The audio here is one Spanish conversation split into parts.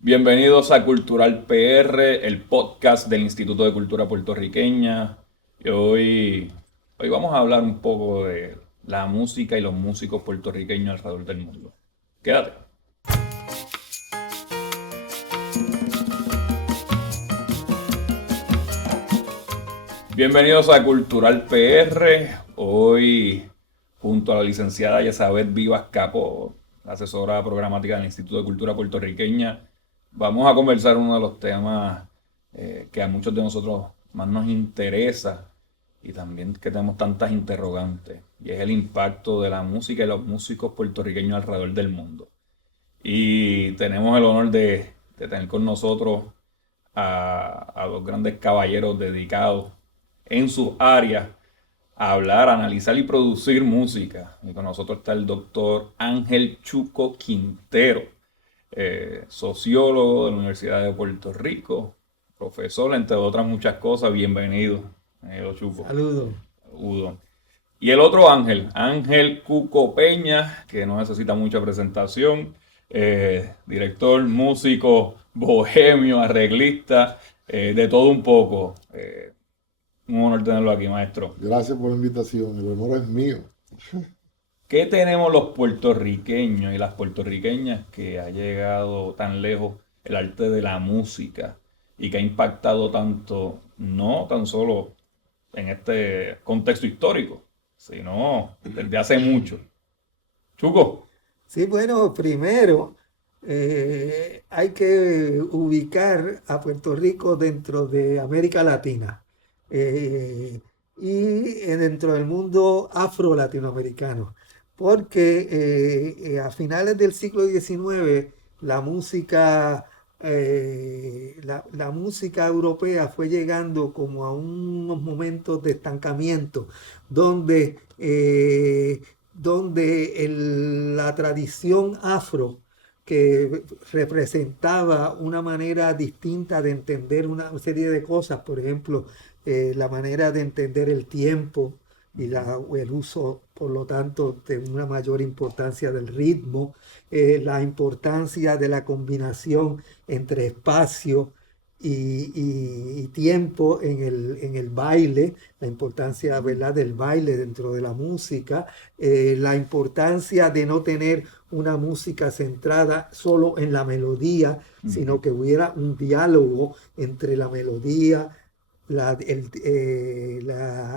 Bienvenidos a Cultural PR, el podcast del Instituto de Cultura Puertorriqueña. Y hoy vamos a hablar un poco de la música y los músicos puertorriqueños alrededor del mundo. Quédate. Bienvenidos a Cultural PR. Hoy, junto a la licenciada Yesabeth Vivas Capo, asesora programática del Instituto de Cultura Puertorriqueña, vamos a conversar uno de los temas que a muchos de nosotros más nos interesa y también que tenemos tantas interrogantes, y es el impacto de la música y los músicos puertorriqueños alrededor del mundo. Y tenemos el honor de tener con nosotros a dos grandes caballeros dedicados en sus áreas a hablar, analizar y producir música. Y con nosotros está el doctor Ángel Chuco Quintero, sociólogo de la Universidad de Puerto Rico, profesor, entre otras muchas cosas. Bienvenido, Chuco. Saludos. Saludos. Y el otro Ángel, Ángel Cuco Peña, que no necesita mucha presentación, director, músico, bohemio, arreglista, de todo un poco. Un honor tenerlo aquí, maestro. Gracias por la invitación, el honor es mío. ¿Qué tenemos los puertorriqueños y las puertorriqueñas que ha llegado tan lejos el arte de la música y que ha impactado tanto, no tan solo en este contexto histórico, sino desde hace mucho? Chuco. Sí, bueno, primero hay que ubicar a Puerto Rico dentro de América Latina eh, y dentro del mundo afro-latinoamericano, porque a finales del siglo XIX la música, la música europea fue llegando como a unos momentos de estancamiento donde la tradición afro, que representaba una manera distinta de entender una serie de cosas, por ejemplo, la manera de entender el tiempo y el uso, por lo tanto, de una mayor importancia del ritmo, la importancia de la combinación entre espacio y tiempo en el baile, la importancia, ¿verdad?, del baile dentro de la música, la importancia de no tener una música centrada solo en la melodía, sino que hubiera un diálogo entre la melodía, la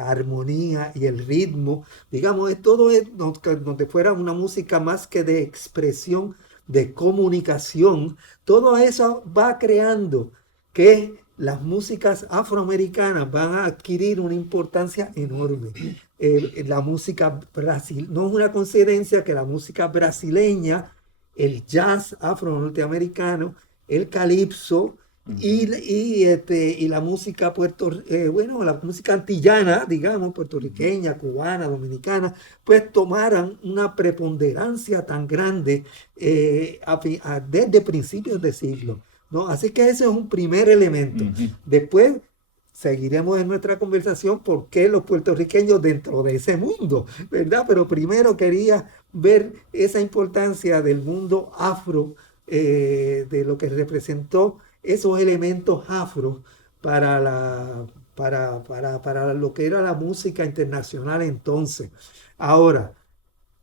armonía y el ritmo. Digamos, todo es donde fuera una música más que de expresión, de comunicación. Todo eso va creando que las músicas afroamericanas van a adquirir una importancia enorme. La música brasil, no es una coincidencia que la música brasileña, el jazz afro-norteamericano, el calipso y la música bueno, la música antillana, digamos, puertorriqueña, cubana, dominicana, pues tomaran una preponderancia tan grande desde principios de siglo, ¿no? Así que ese es un primer elemento. Después seguiremos en nuestra conversación por qué los puertorriqueños dentro de ese mundo, ¿verdad? Pero primero quería ver esa importancia del mundo afro, de lo que representó esos elementos afro para, para lo que era la música internacional entonces. Ahora,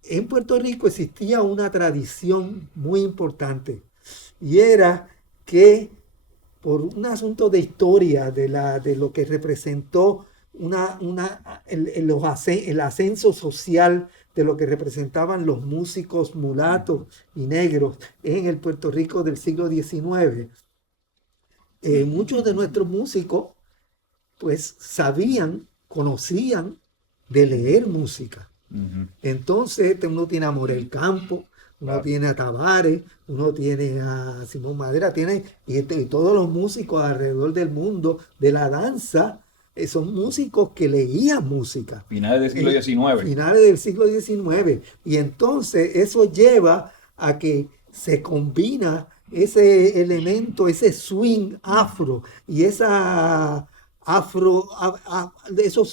en Puerto Rico existía una tradición muy importante y era que por un asunto de historia de lo que representó el ascenso social de lo que representaban los músicos mulatos y negros en el Puerto Rico del siglo XIX. Muchos de nuestros músicos pues sabían, conocían de leer música. Entonces uno tiene a Morel Campo, uno tiene a Tavares, uno tiene a Simón Madera, y todos los músicos alrededor del mundo de la danza, son músicos que leían música. Finales del siglo XIX. Finales del siglo XIX. Y entonces eso lleva a que se combina ese elemento, ese swing afro y esos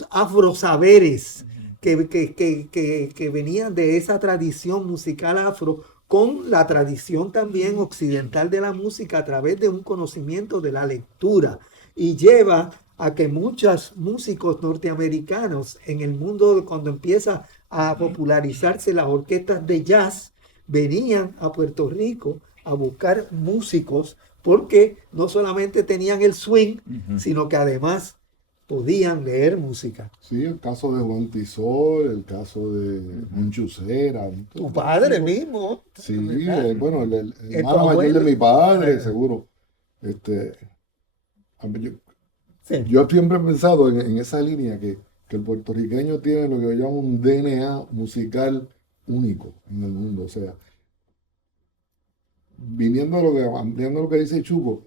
afrosaberes que venían de esa tradición musical afro con la tradición también occidental de la música a través de un conocimiento de la lectura y lleva a que muchos músicos norteamericanos en el mundo, cuando empieza a popularizarse las orquestas de jazz, venían a Puerto Rico a buscar músicos porque no solamente tenían el swing, sino que además podían leer música. Sí, el caso de Juan Tisol, el caso de Moncho Cera. Tu padre mismo. Sí, ¿verdad? bueno, el Tu hermano mayor de abuelo. mi padre, seguro. A mí, Sí. yo siempre he pensado en esa línea que el puertorriqueño tiene lo que yo llamo un DNA musical único en el mundo. O sea, ampliando lo que dice Chuco,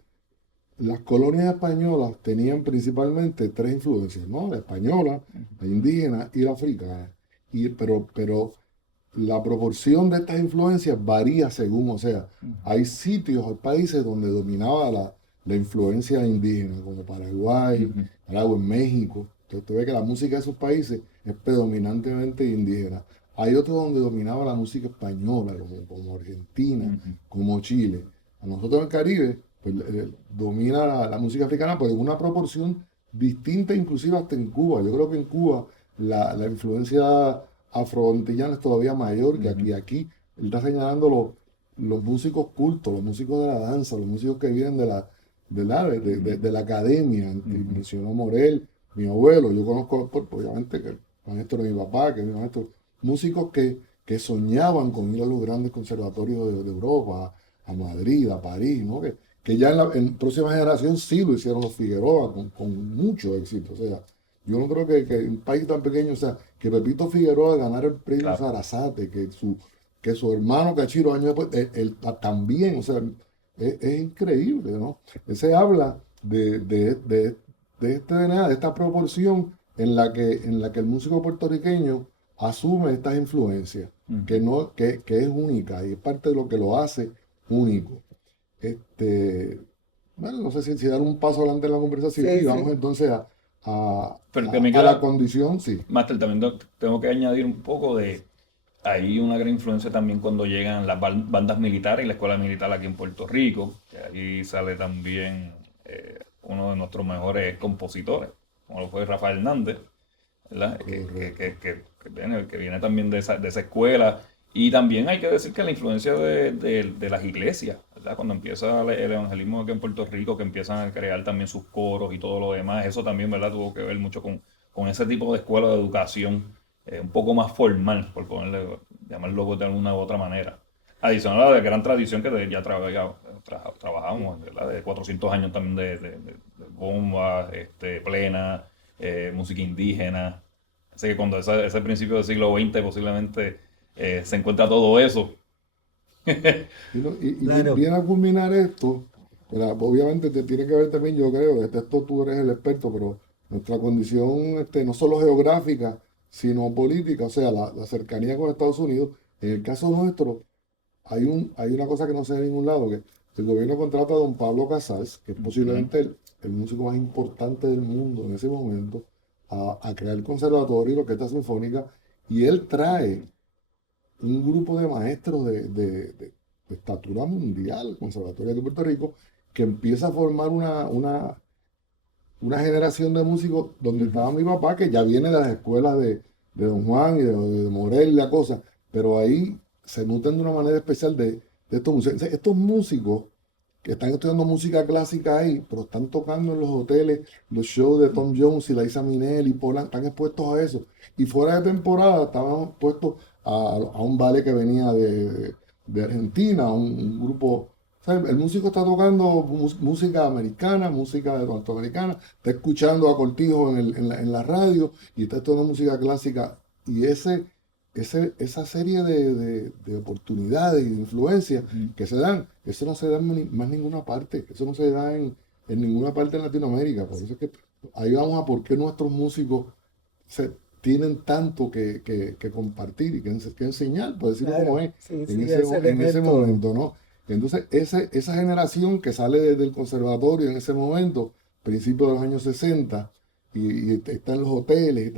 las colonias españolas tenían principalmente tres influencias, ¿no? La española, la indígena y la africana. Pero la proporción de estas influencias varía según, o sea, hay sitios o países donde dominaba la influencia indígena, como Paraguay, Paraguay, México. Entonces usted ve que la música de esos países es predominantemente indígena. Hay otros donde dominaba la música española, como Argentina, como Chile. A nosotros en el Caribe, pues, domina la música africana, pero en una proporción distinta, inclusive hasta en Cuba. Yo creo que en Cuba la influencia afroantillana es todavía mayor que aquí. Aquí él está señalando los músicos cultos, los músicos de la danza, los músicos que vienen de la academia. Mencionó Morel, mi abuelo. Yo conozco, obviamente, que el maestro de mi papá, que es mi maestro, músicos que soñaban con ir a los grandes conservatorios de Europa, a Madrid, a París, ¿no? Que ya en próxima generación sí lo hicieron los Figueroa con mucho éxito. O sea, yo no creo que un país tan pequeño, o sea, que Pepito Figueroa ganara el premio Sarasate, que su hermano Cachiro años después, él también, o sea, es increíble, ¿no? Ese habla de este DNA, de esta proporción en la que el músico puertorriqueño asume estas influencias, que es única y es parte de lo que lo hace único. Bueno, no sé si dar un paso adelante en la conversación Sí, y vamos sí. entonces a, Pero a- que me a la queda, condición, sí. Master, también tengo que añadir un poco de, hay una gran influencia también cuando llegan las bandas militares y la escuela militar aquí en Puerto Rico, que ahí sale también uno de nuestros mejores compositores, como lo fue Rafael Hernández, ¿verdad? Que viene también de esa escuela. Y también hay que decir que la influencia de las iglesias, ¿verdad? Cuando empieza el evangelismo aquí en Puerto Rico, que empiezan a crear también sus coros y todo lo demás, eso también, ¿verdad? Tuvo que ver mucho con ese tipo de escuela de educación, un poco más formal, por llamarlo de alguna u otra manera. Adicional a la gran tradición que ya trabajamos, ¿verdad? De 400 años también de bomba, plena, música indígena. Así que cuando ese principio del siglo XX posiblemente se encuentra todo eso. Y Claro. viene a culminar esto, pero obviamente te tiene que ver también, yo creo, esto tú eres el experto, pero nuestra condición no solo geográfica, sino política, o sea, la cercanía con Estados Unidos. En el caso nuestro, hay una cosa que no se ve en ningún lado, que el gobierno contrata a don Pablo Casals, que es posiblemente el músico más importante del mundo en ese momento, a crear el conservatorio y la orquesta sinfónica, y él trae un grupo de maestros de estatura mundial, Conservatorio de Puerto Rico, que empieza a formar una generación de músicos donde estaba mi papá, que ya viene de las escuelas de Don Juan y de Morel y la cosa, pero ahí se nutren de una manera especial de estos músicos. Entonces, estos músicos que están estudiando música clásica ahí, pero están tocando en los hoteles, los shows de Tom Jones y Liza Minnelli, Polanco, están expuestos a eso. Y fuera de temporada estaban expuestos a un ballet que venía de Argentina, un grupo. O sea, el músico está tocando música americana, música norteamericana, está escuchando a Cortijo en la radio y está estudiando música clásica. Y esa serie de oportunidades y de influencias que se dan, eso no se da en más ninguna parte, eso no se da en ninguna parte de Latinoamérica. Por eso es que ahí vamos a por qué nuestros músicos tienen tanto que compartir y que enseñar, por decirlo Claro. como es, Sí, en sí, ese, ese en ese elemento. momento, ¿no? Entonces, esa generación que sale desde el conservatorio en ese momento, principios de los años 60, y está en los hoteles,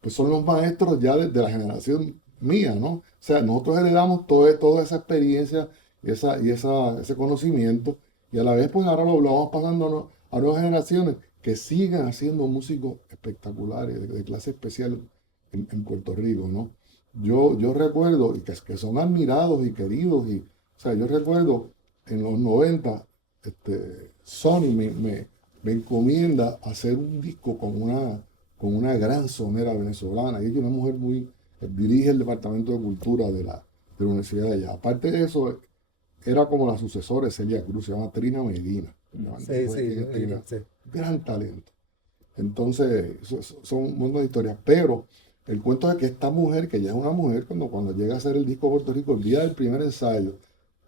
pues son los maestros ya de la generación mía, ¿no? O sea, nosotros heredamos toda esa experiencia ese conocimiento y a la vez pues ahora lo vamos pasando a nuevas generaciones que sigan haciendo músicos espectaculares de clase especial en Puerto Rico, ¿no? Yo recuerdo y que son admirados y queridos o sea, yo recuerdo en los 90 Sony me encomienda hacer un disco con una gran sonera venezolana. Y ella es una mujer dirige el Departamento de Cultura de la Universidad de allá. Aparte de eso, era como la sucesora de Celia Cruz, se llama Trina Medina. Sí. Gran talento. Entonces, son un montón de historias. Pero el cuento es que esta mujer, que ya es una mujer, cuando llega a hacer el disco Puerto Rico, el día del primer ensayo,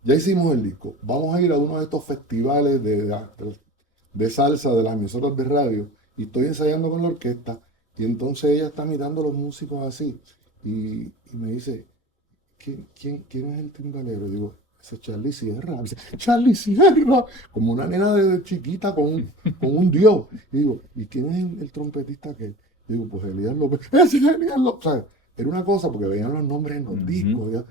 ya hicimos el disco. Vamos a ir a uno de estos festivales de salsa de las emisoras de radio y estoy ensayando con la orquesta y entonces ella está mirando a los músicos así y me dice, ¿quién es el timbalero? Digo, ese es Charlie Sierra. Me dice, Charlie Sierra, como una nena de chiquita con un dios. Y digo, ¿y quién es el trompetista que? Digo, pues Elías López. ¡Ese es Elías López! O sea, era una cosa porque veían los nombres en los discos. ¿Ya?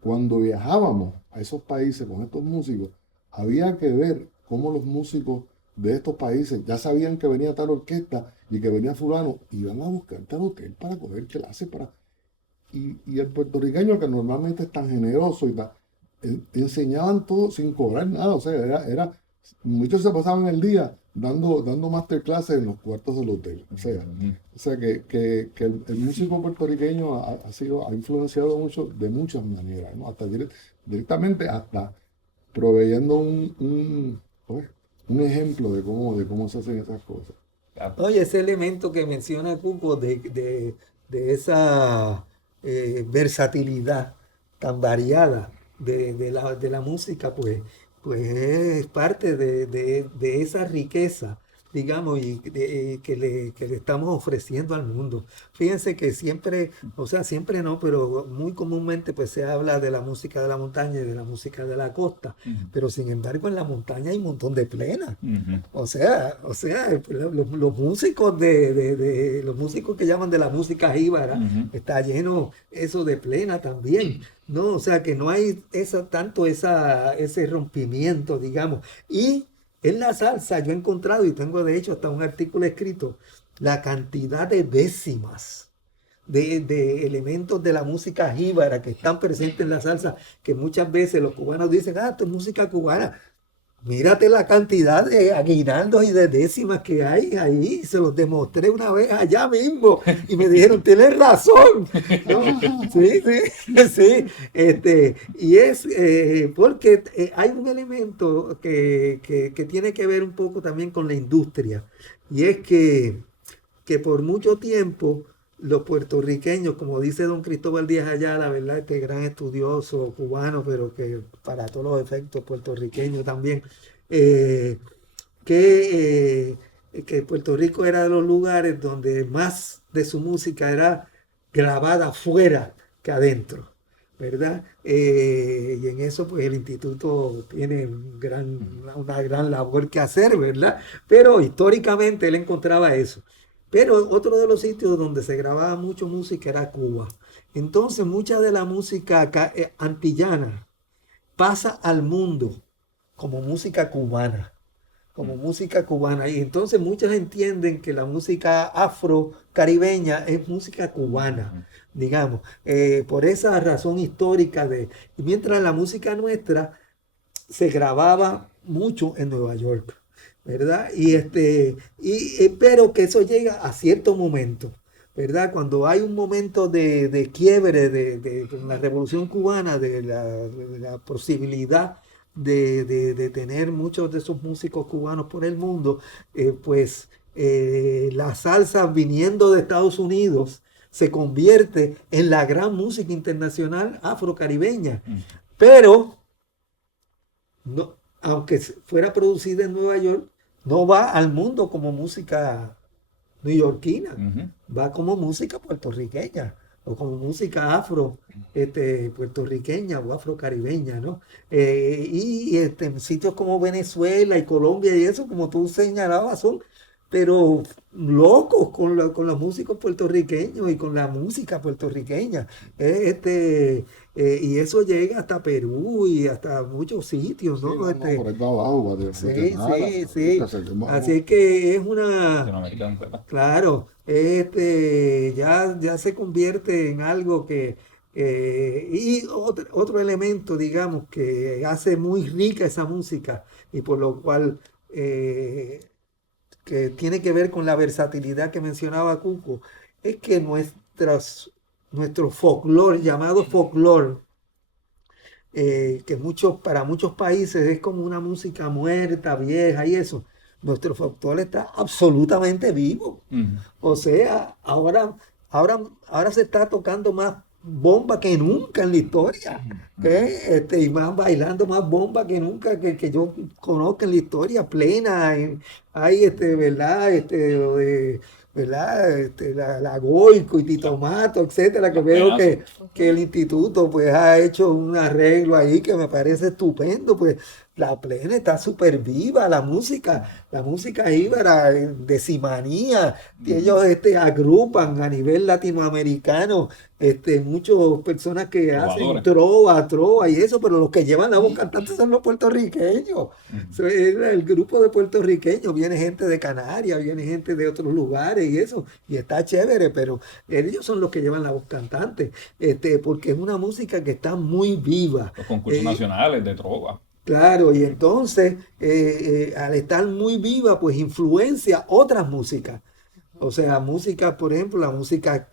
Cuando viajábamos a esos países con estos músicos, había que ver cómo los músicos de estos países ya sabían que venía tal orquesta y que venía fulano, iban a buscar tal hotel para coger clase y el puertorriqueño, que normalmente es tan generoso y enseñaban todo sin cobrar nada. O sea, muchos se pasaban el día dando masterclases en los cuartos del hotel. O sea que el músico puertorriqueño ha influenciado mucho de muchas maneras, ¿no? Hasta directamente hasta proveyendo un ejemplo de cómo se hacen esas cosas. Oye, ese elemento que menciona Cuco de esa versatilidad tan variada de la música, pues es parte de esa riqueza, digamos, que le estamos ofreciendo al mundo. Fíjense que siempre, o sea, siempre no, pero muy comúnmente pues se habla de la música de la montaña y de la música de la costa, pero sin embargo en la montaña hay un montón de plena. O sea, los músicos los músicos que llaman de la música jíbara, está lleno eso de plena también, ¿no? O sea que no hay ese rompimiento, digamos. Y en la salsa yo he encontrado, y tengo de hecho hasta un artículo escrito, la cantidad de décimas de elementos de la música jíbara que están presentes en la salsa, que muchas veces los cubanos dicen, esto es música cubana. Mírate la cantidad de aguinaldos y de décimas que hay ahí. Se los demostré una vez allá mismo y me dijeron, tienes razón. ¿No? Sí. Y es porque hay un elemento que tiene que ver un poco también con la industria. Y es que por mucho tiempo los puertorriqueños, como dice don Cristóbal Díaz Ayala, ¿verdad? Este gran estudioso cubano, pero que para todos los efectos puertorriqueños también, que Puerto Rico era de los lugares donde más de su música era grabada fuera que adentro, ¿verdad? Y en eso pues el instituto tiene una gran labor que hacer, ¿verdad? Pero históricamente él encontraba eso. Pero otro de los sitios donde se grababa mucho música era Cuba. Entonces mucha de la música antillana pasa al mundo como música cubana. Y entonces muchos entienden que la música afro-caribeña es música cubana, digamos, por esa razón histórica y mientras la música nuestra se grababa mucho en Nueva York, ¿verdad? Pero que eso llega a cierto momento, ¿verdad? Cuando hay un momento de quiebre con la Revolución Cubana, de la posibilidad de tener muchos de esos músicos cubanos por el mundo, pues la salsa viniendo de Estados Unidos se convierte en la gran música internacional afrocaribeña. Pero, no, aunque fuera producida en Nueva York, no va al mundo como música neoyorquina, va como música puertorriqueña o como música puertorriqueña o afrocaribeña, ¿no? En sitios como Venezuela y Colombia y eso, como tú señalabas, son pero locos con los músicos puertorriqueños y con la música puertorriqueña. Y eso llega hasta Perú y hasta muchos sitios, Sí, ¿no? no, no, por ahí para abajo, Sí, Guatemala, sí, Costa Rica, sí. Así es que es una, Latinoamericano, ¿verdad? claro, ya se convierte en algo y otro elemento, digamos, que hace muy rica esa música y por lo cual que tiene que ver con la versatilidad que mencionaba Cuco, es que nuestro folclore, llamado folclore, que para muchos países es como una música muerta, vieja y eso, nuestro folclore está absolutamente vivo. Ujú. O sea, ahora, ahora se está tocando más bomba que nunca en la historia. Y más bailando más bomba que nunca que yo conozca en la historia plena. Hay ¿verdad? ¿Verdad? La Goico y Tito La- Mato, etcétera, que Las veo plenas. que el instituto pues ha hecho un arreglo ahí que me parece estupendo. Pues la plena está súper viva, la música jíbara, de Simanía, que Ujú. ellos agrupan a nivel latinoamericano, muchas personas que hacen Trovadores. trova y eso, pero los que llevan la voz cantante son los puertorriqueños. Ujú. So, es el grupo de puertorriqueños, viene gente de Canarias, viene gente de otros lugares y eso, y está chévere, pero ellos son los que llevan la voz cantante, porque es una música que está muy viva. Los concursos Eh, nacionales de trova. Claro, y entonces, al estar muy viva, pues influencia otras músicas. O sea, música, por ejemplo, la música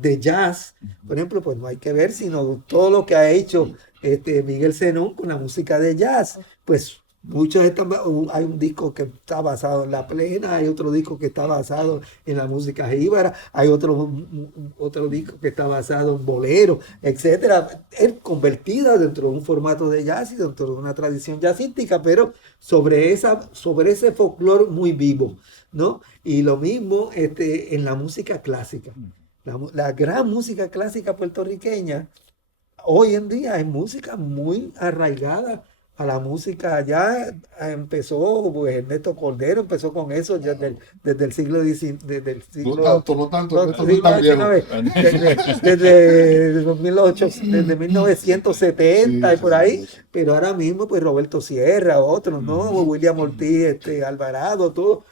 de jazz, por ejemplo, pues no hay que ver sino todo lo que ha hecho Miguel Zenón con la música de jazz. Pues hay un disco que está basado en la plena, hay otro disco que está basado en la música jíbara, hay otro disco que está basado en bolero, etcétera. Es convertida dentro de un formato de jazz y dentro de una tradición jazzística, pero sobre ese folclore muy vivo, ¿no? Y lo mismo en la música clásica. La gran música clásica puertorriqueña hoy en día es música muy arraigada a la música. Ya empezó, pues Ernesto Cordero empezó con eso ya desde el siglo XIX, desde el No siglo, tanto, no tanto, no, esto no es siglo tan viejo. XIX, desde 1970 Sí, y sí, por ahí, sí. pero ahora mismo pues Roberto Sierra, otros, ¿no? Ujú. William Ortiz, Alvarado, todos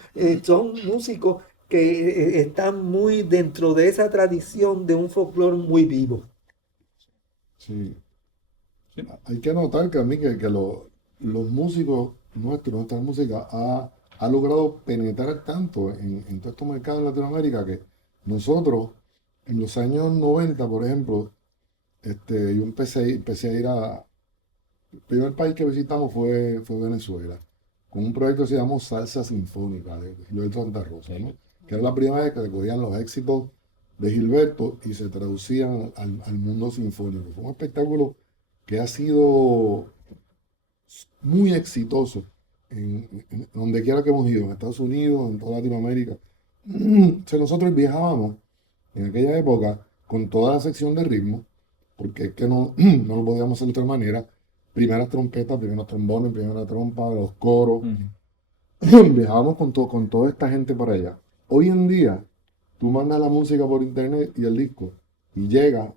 son músicos que están muy dentro de esa tradición de un folclore muy vivo. Sí. Sí. Hay que notar que a mí que los músicos nuestros, nuestra música ha logrado penetrar tanto en todos estos mercados de Latinoamérica que nosotros en los años 90, por ejemplo, yo empecé a ir el primer país que visitamos fue Venezuela, con un proyecto que se llamó Salsa Sinfónica de Gilberto Santa Rosa, ¿no? Que era la primera vez que recogían los éxitos de Gilberto y se traducían al mundo sinfónico. Fue un espectáculo que ha sido muy exitoso en donde quiera que hemos ido, en Estados Unidos, en toda Latinoamérica. Entonces nosotros viajábamos en aquella época con toda la sección de ritmo, porque es que no, no lo podíamos hacer de otra manera. Primeras trompetas, primeros trombones, primera trompa, los coros. Ujú. Viajábamos con toda esta gente para allá. Hoy en día, tú mandas la música por internet y el disco, y llega un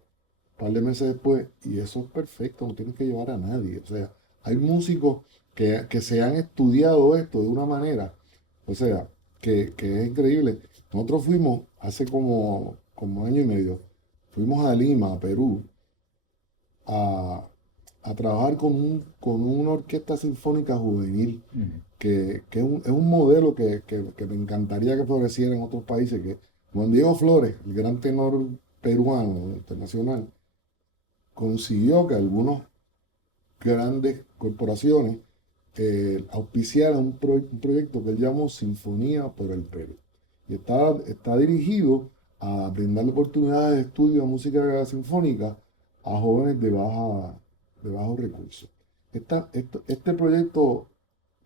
par de meses después, y eso es perfecto, no tienes que llevar a nadie. O sea, hay músicos que se han estudiado esto de una manera, o sea, que es increíble. Nosotros fuimos hace como año y medio, fuimos a Lima, a Perú, a, a trabajar con una orquesta sinfónica juvenil Ujú. que es un modelo que me encantaría que floreciera en otros países, que Juan Diego Flores, el gran tenor peruano internacional, consiguió que algunas grandes corporaciones auspiciaran un proyecto que él llamó Sinfonía por el Perú. Y está dirigido a brindarle oportunidades de estudio de música sinfónica a jóvenes de bajos recursos. Este proyecto,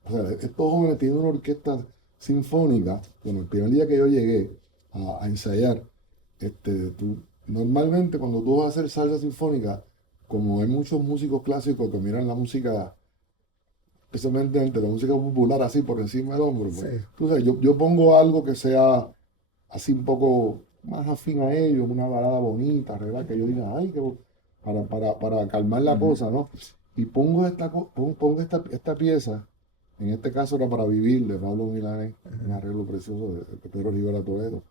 o sea, estos jóvenes tienen una orquesta sinfónica. Bueno, el primer día que yo llegué a ensayar, normalmente cuando tú vas a hacer salsa sinfónica, como hay muchos músicos clásicos que miran la música especialmente entre la música popular, así por encima del hombro, pues, Sí. tú sabes, yo pongo algo que sea así un poco más afín a ellos, una balada bonita, ¿verdad? Que yo diga, ay, para calmar la Ujú. cosa, ¿no? Y pongo pongo esta pieza, en este caso era Para Vivir, de Pablo Milanés, un arreglo precioso de Pedro Rivera Toledo.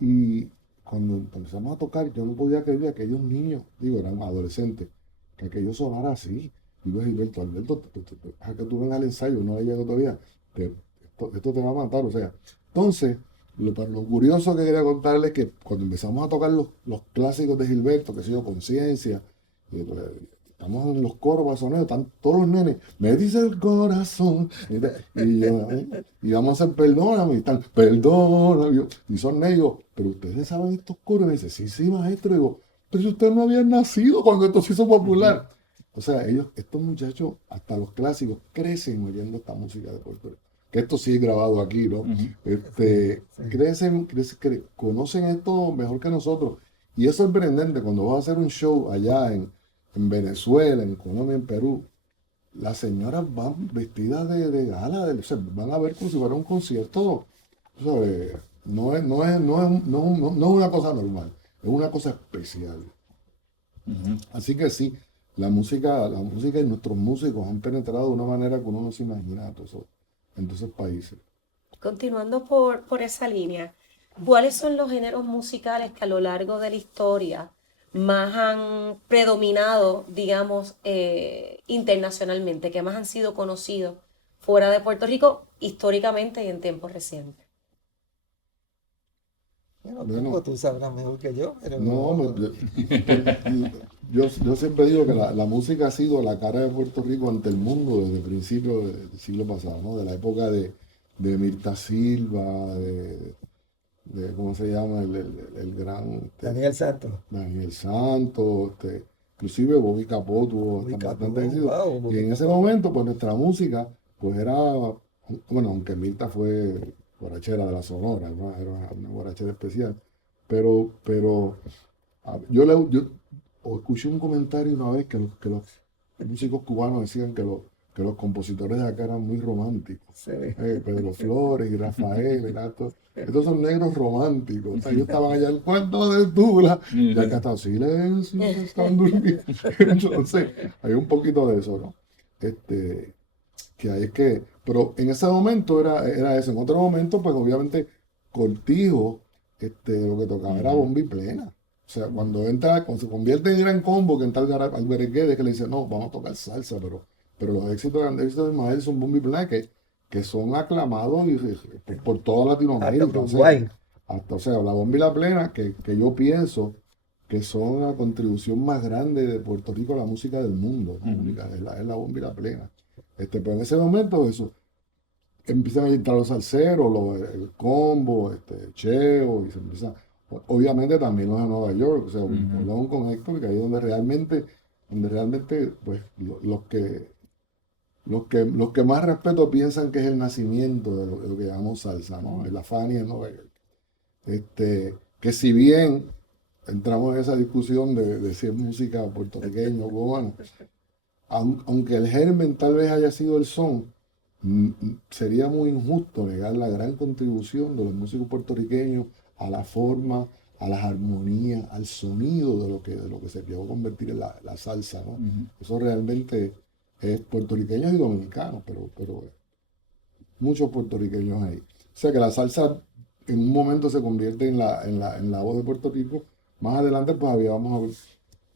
Y cuando empezamos a tocar, yo no podía creer que aquellos niños, digo, eran adolescentes, que aquello sonara así. Digo, Alberto, deja que tú vengas al ensayo, no he llegado todavía, esto te va a matar, o sea. Entonces, pero lo curioso que quería contarles es que cuando empezamos a tocar los clásicos de Gilberto, que se yo, Conciencia, pues, estamos en los coros basoneros, están todos los nenes, me dice el corazón, y vamos a hacer perdóname, y están, perdóname, y son negros, pero ustedes saben estos coros, y me dice, sí, sí, maestro, y digo, pero si ustedes no habían nacido cuando esto se hizo popular. O sea, estos muchachos, hasta los clásicos, crecen oyendo esta música de Puerto Rico. Que esto sí es grabado aquí, ¿no? Ujú. Sí. Conocen esto mejor que nosotros. Y es sorprendente cuando vas a hacer un show allá en Venezuela, en Colombia, en Perú. Las señoras van vestidas de gala, o sea, van a ver como si fuera un concierto. Tú sabes, no es una cosa normal, es una cosa especial. Ujú. Así que sí, la música y nuestros músicos han penetrado de una manera que uno no se imagina en todos esos países. Continuando por esa línea, ¿cuáles son los géneros musicales que a lo largo de la historia más han predominado, digamos, internacionalmente, que más han sido conocidos fuera de Puerto Rico históricamente y en tiempos recientes? Bueno, Bueno, tú sabrás mejor que yo, pero no, yo siempre digo que la música ha sido la cara de Puerto Rico ante el mundo desde el principio del siglo pasado, ¿no? De la época de Mirta Silva, ¿cómo se llama? El gran Daniel Santos, Daniel Santos, inclusive Bobby Capó tuvo Bobby bastante Capó, éxito. wow, Y Bobby en ese Capó. momento, pues nuestra música, pues era, bueno, aunque Mirta fue borrachera de la Sonora, ¿no? Era una borrachera especial, pero yo escuché un comentario una vez que los músicos cubanos decían que los compositores de acá eran muy románticos. Sí. Pedro Flores y Rafael, estos son negros románticos. O sea, ellos estaban allá en el cuento de Tula y acá está silencio, se están durmiendo. Entonces, hay un poquito de eso, ¿no? Que hay que, pero en ese momento era eso. En otro momento, pues obviamente Cortijo, lo que tocaba era Ujú. bomba y plena. O sea, cuando se convierte en Gran Combo, que entra Álvarez Guedes, que le dice, no, vamos a tocar salsa, pero los grandes éxitos de Ismael son bomba y plena, que son aclamados por toda Hasta Latinoamérica. O sea, Uruguay. o sea, la bomba y la plena, que yo pienso que son la contribución más grande de Puerto Rico a la música del mundo, ¿no? Ujú. Es la bomba y la plena. Pero en ese momento eso, empiezan a entrar los salseros, el combo, Cheo, y se empieza, obviamente también los de Nueva York, o sea, un Ujú. Colón con Héctor, que ahí es donde realmente, pues, los que más respeto piensan que es el nacimiento de lo que llamamos salsa, ¿no? La Fania en Nueva York. Que si bien entramos en esa discusión de si es música puertorriqueña o cubana, aunque el germen tal vez haya sido el son, sería muy injusto negar la gran contribución de los músicos puertorriqueños a la forma, a las armonías, al sonido de lo que se llegó a convertir en la salsa, ¿no? Ujú. Eso realmente es puertorriqueños y dominicanos, pero muchos puertorriqueños ahí. O sea que la salsa en un momento se convierte en la voz de Puerto Rico. Más adelante, pues vamos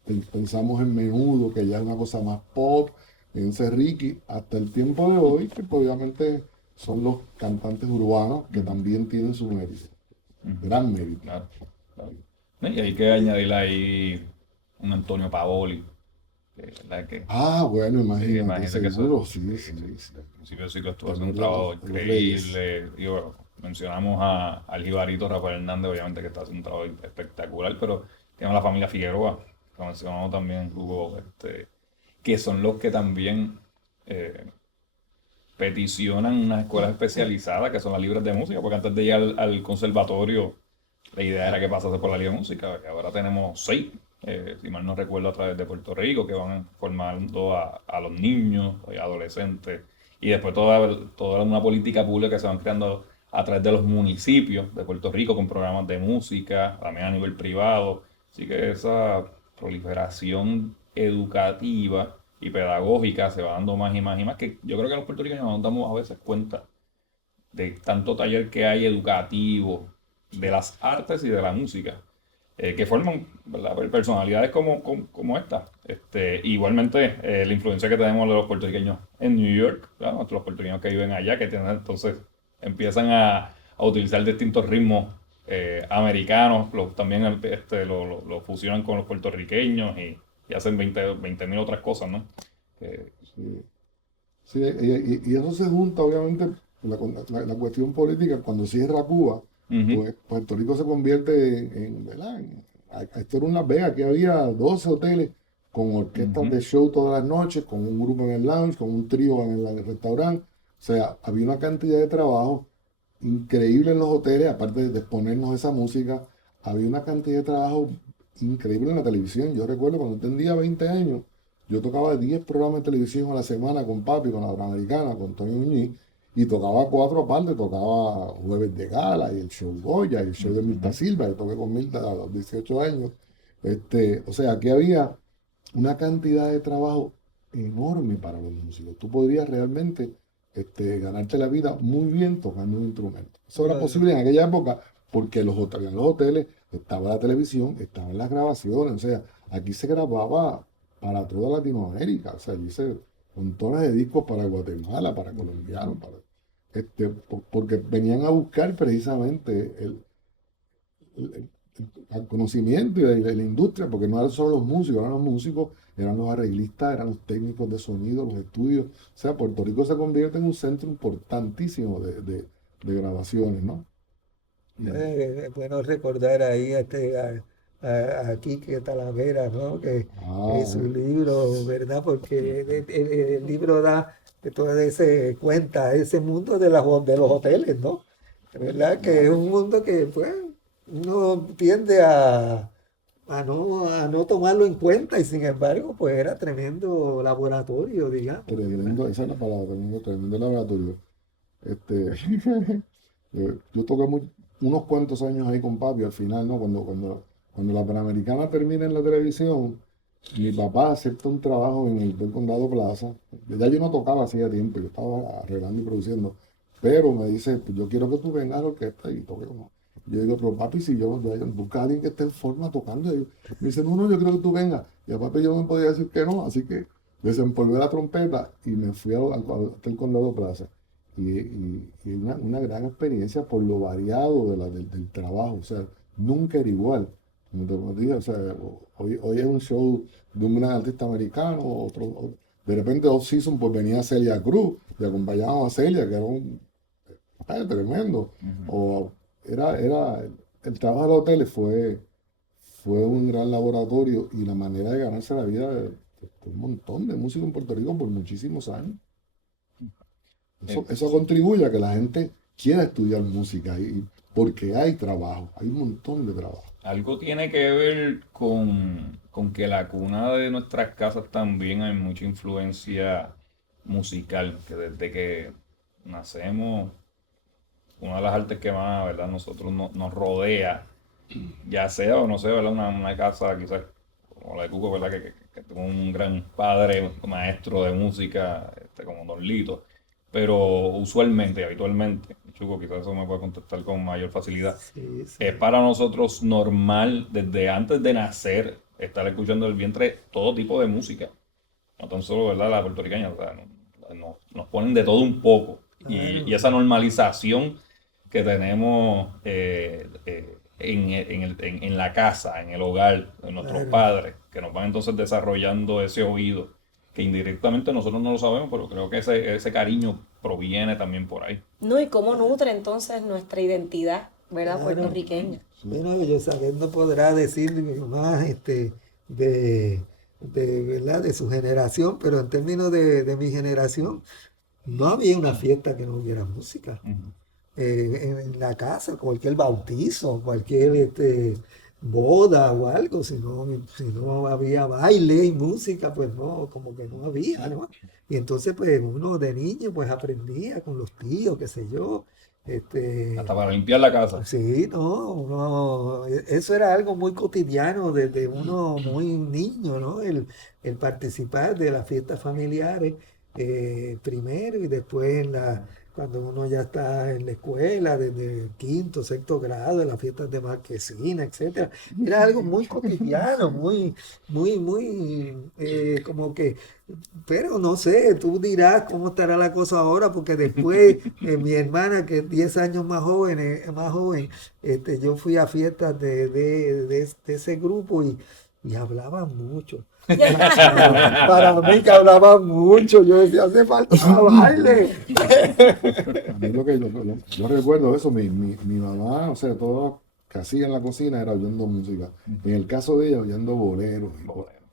a ver, pensamos en Menudo, que ya es una cosa más pop, en Ricky, hasta el tiempo de hoy, que pues, obviamente son los cantantes urbanos que Ujú. también tienen su mérito, Ujú. gran mérito. Claro, claro. No, y hay que añadirle ahí un Antonio Paoli, que, ¿verdad? Que Ah, bueno, sí, imagínate, imagínate que eso, seguro, sí, sí, sí, sí, sí. al principio del siglo estuvo haciendo un Tenor trabajo de los Reyes. increíble. Y bueno, mencionamos al jibarito Rafael Hernández, obviamente que está haciendo un trabajo espectacular, pero tenemos la familia Figueroa, que mencionamos también, Hugo, que son los que también eh, peticionan unas escuelas especializadas que son las libres de música, porque antes de ir al conservatorio, la idea era que pasase por la libre de música, que ahora tenemos 6, si mal no recuerdo, a través de Puerto Rico, que van formando a los niños y adolescentes y después toda una política pública que se van creando a través de los municipios de Puerto Rico con programas de música, también a nivel privado. Así que esa proliferación educativa y pedagógica se va dando más y más y más, que yo creo que los puertorriqueños no nos damos a veces cuenta de tanto taller que hay educativo de las artes y de la música, que forman, ¿verdad?, personalidades como esta. Igualmente, la influencia que tenemos de los puertorriqueños en New York, ¿verdad?, nuestros puertorriqueños que viven allá, que tienen, entonces empiezan a utilizar distintos ritmos americanos, también lo fusionan con los puertorriqueños y hacen 20.000 otras cosas, ¿no? Sí, sí, y eso se junta, obviamente, la cuestión política. Cuando cierra Cuba, pues Puerto Rico se convierte ¿verdad? Esto era una Las Vegas, que había 12 hoteles con orquestas de show todas las noches, con un grupo en el lounge, con un trío en el restaurante. O sea, había una cantidad de trabajo increíble en los hoteles, aparte de exponernos esa música, había una cantidad de trabajo increíble en la televisión. Yo recuerdo cuando tenía 20 años, yo tocaba 10 programas de televisión a la semana con papi, con la Panamericana, con Tony Muñiz, y tocaba 4 aparte, tocaba Jueves de Gala, y el show Goya, y el show de Mirta Silva, y toqué con Mirta a los 18 años. O sea, aquí había una cantidad de trabajo enorme para los músicos. Tú podrías realmente ganarte la vida muy bien tocando un instrumento. Eso era posible en aquella época porque en los hoteles estaba la televisión, estaban las grabaciones. O sea, aquí se grababa para toda Latinoamérica. O sea, allí se montones de discos para Guatemala, para colombianos, porque venían a buscar precisamente el conocimiento y la industria, porque no eran solo los músicos, eran los músicos, eran los arreglistas, eran los técnicos de sonido, los estudios. O sea, Puerto Rico se convierte en un centro importantísimo de grabaciones, ¿no? Es bueno recordar ahí a Quique Talavera, ¿no? Que su libro, ¿verdad? Porque el libro da todo ese cuenta, ese mundo de los hoteles, ¿no? ¿Verdad? Que es un mundo que, pues, uno tiende a no tomarlo en cuenta, y sin embargo, pues era tremendo laboratorio, digamos. Tremendo, esa es la palabra, tremendo laboratorio. Yo toqué unos cuantos años ahí con papi. Al final, ¿no? Cuando la Panamericana termina en la televisión, mi papá acepta un trabajo en el Hotel Condado Plaza. Ya yo no tocaba hacía tiempo, yo estaba arreglando y produciendo. Pero me dice, pues yo quiero que tú vengas a la orquesta y toques. Yo digo, pero papi, si yo busca a alguien que esté en forma tocando. Me dice, no, yo quiero que tú vengas. Y a papi yo no me podía decir que no, así que desempolvé la trompeta y me fui al Hotel Condado Plaza. Y una gran experiencia por lo variado del trabajo. O sea, nunca era igual. Como te dije, o sea, hoy es un show de un gran artista americano, de repente off season pues venía Celia Cruz, y acompañábamos a Celia, que era tremendo. O el trabajo de los hoteles fue un gran laboratorio y la manera de ganarse la vida de un montón de músicos en Puerto Rico por muchísimos años. Eso contribuye a que la gente quiera estudiar música, porque hay trabajo, hay un montón de trabajo. Algo tiene que ver con que la cuna de nuestras casas también hay mucha influencia musical, que desde que nacemos, una de las artes que más, ¿verdad?, nosotros nos rodea, ya sea o no sea, ¿verdad?, una casa quizás como la de Cuco, ¿verdad?, que tuvo un gran padre, maestro de música, como Don Lito, pero usualmente, habitualmente, Chuco, quizás eso me puede contestar con mayor facilidad, Sí, sí. es para nosotros normal, desde antes de nacer, estar escuchando el vientre todo tipo de música, no tan solo, ¿verdad?, la puertorriqueña, o sea, nos ponen de todo un poco, y esa normalización que tenemos en la casa, en el hogar, en nuestros padres, que nos van entonces desarrollando ese oído, que indirectamente nosotros no lo sabemos, pero creo que ese cariño proviene también por ahí. No, y cómo nutre entonces nuestra identidad, ¿verdad?, Claro. puertorriqueña. Bueno, yo no podrá decir más ¿verdad?, de su generación, pero en términos de mi generación, no había una fiesta que no hubiera música. En la casa, cualquier bautizo, cualquier boda o algo, si no había baile y música, pues no, como que no había, ¿no? Y entonces pues uno de niño pues aprendía con los tíos, qué sé yo, Hasta para limpiar la casa. sí, no, eso era algo muy cotidiano desde uno muy niño, ¿no? El participar de las fiestas familiares primero y después cuando uno ya está en la escuela, desde el quinto, sexto grado, en las fiestas de marquesina, etcétera. Era algo muy cotidiano, muy, como que pero no sé, tú dirás cómo estará la cosa ahora, porque después mi hermana, que es 10 años más joven, yo fui a fiestas de ese grupo y hablaban mucho. Para mí que hablaban mucho, yo decía, hace falta baile. A mí lo que yo recuerdo eso, mi mamá, o sea, todo que hacía en la cocina era oyendo música. En el caso de ella, oyendo boleros.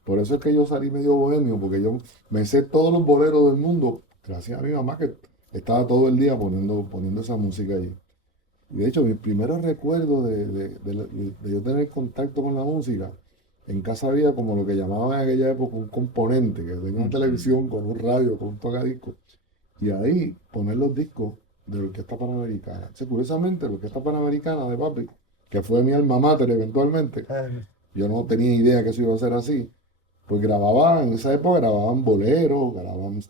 Por eso es que yo salí medio bohemio, porque yo me sé todos los boleros del mundo, gracias a mi mamá que estaba todo el día poniendo esa música ahí. Y de hecho, mis primeros recuerdos de yo tener contacto con la música, en casa había como lo que llamaban en aquella época un componente, que tenía una televisión con un radio, con un tocadiscos. Y ahí poner los discos de la Orquesta Panamericana. O sea, curiosamente, la Orquesta Panamericana de papi, que fue mi alma mater eventualmente, yo no tenía idea que eso iba a ser así, pues grababan, en esa época grababan boleros, grababan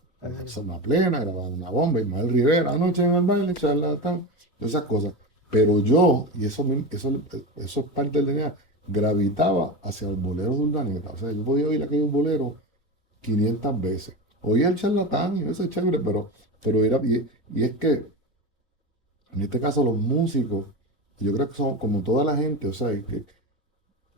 Zona Plena, grababan Una Bomba, Ismael Rivera, Anoche en el baile, charlatán, esas cosas. Pero yo, y eso es parte del DNA, gravitaba hacia el bolero de Urdaneta. O sea, yo podía oír aquellos boleros 500 veces. Oía el charlatán y eso es chévere, pero y es que en este caso los músicos, yo creo que son como toda la gente, o sea, que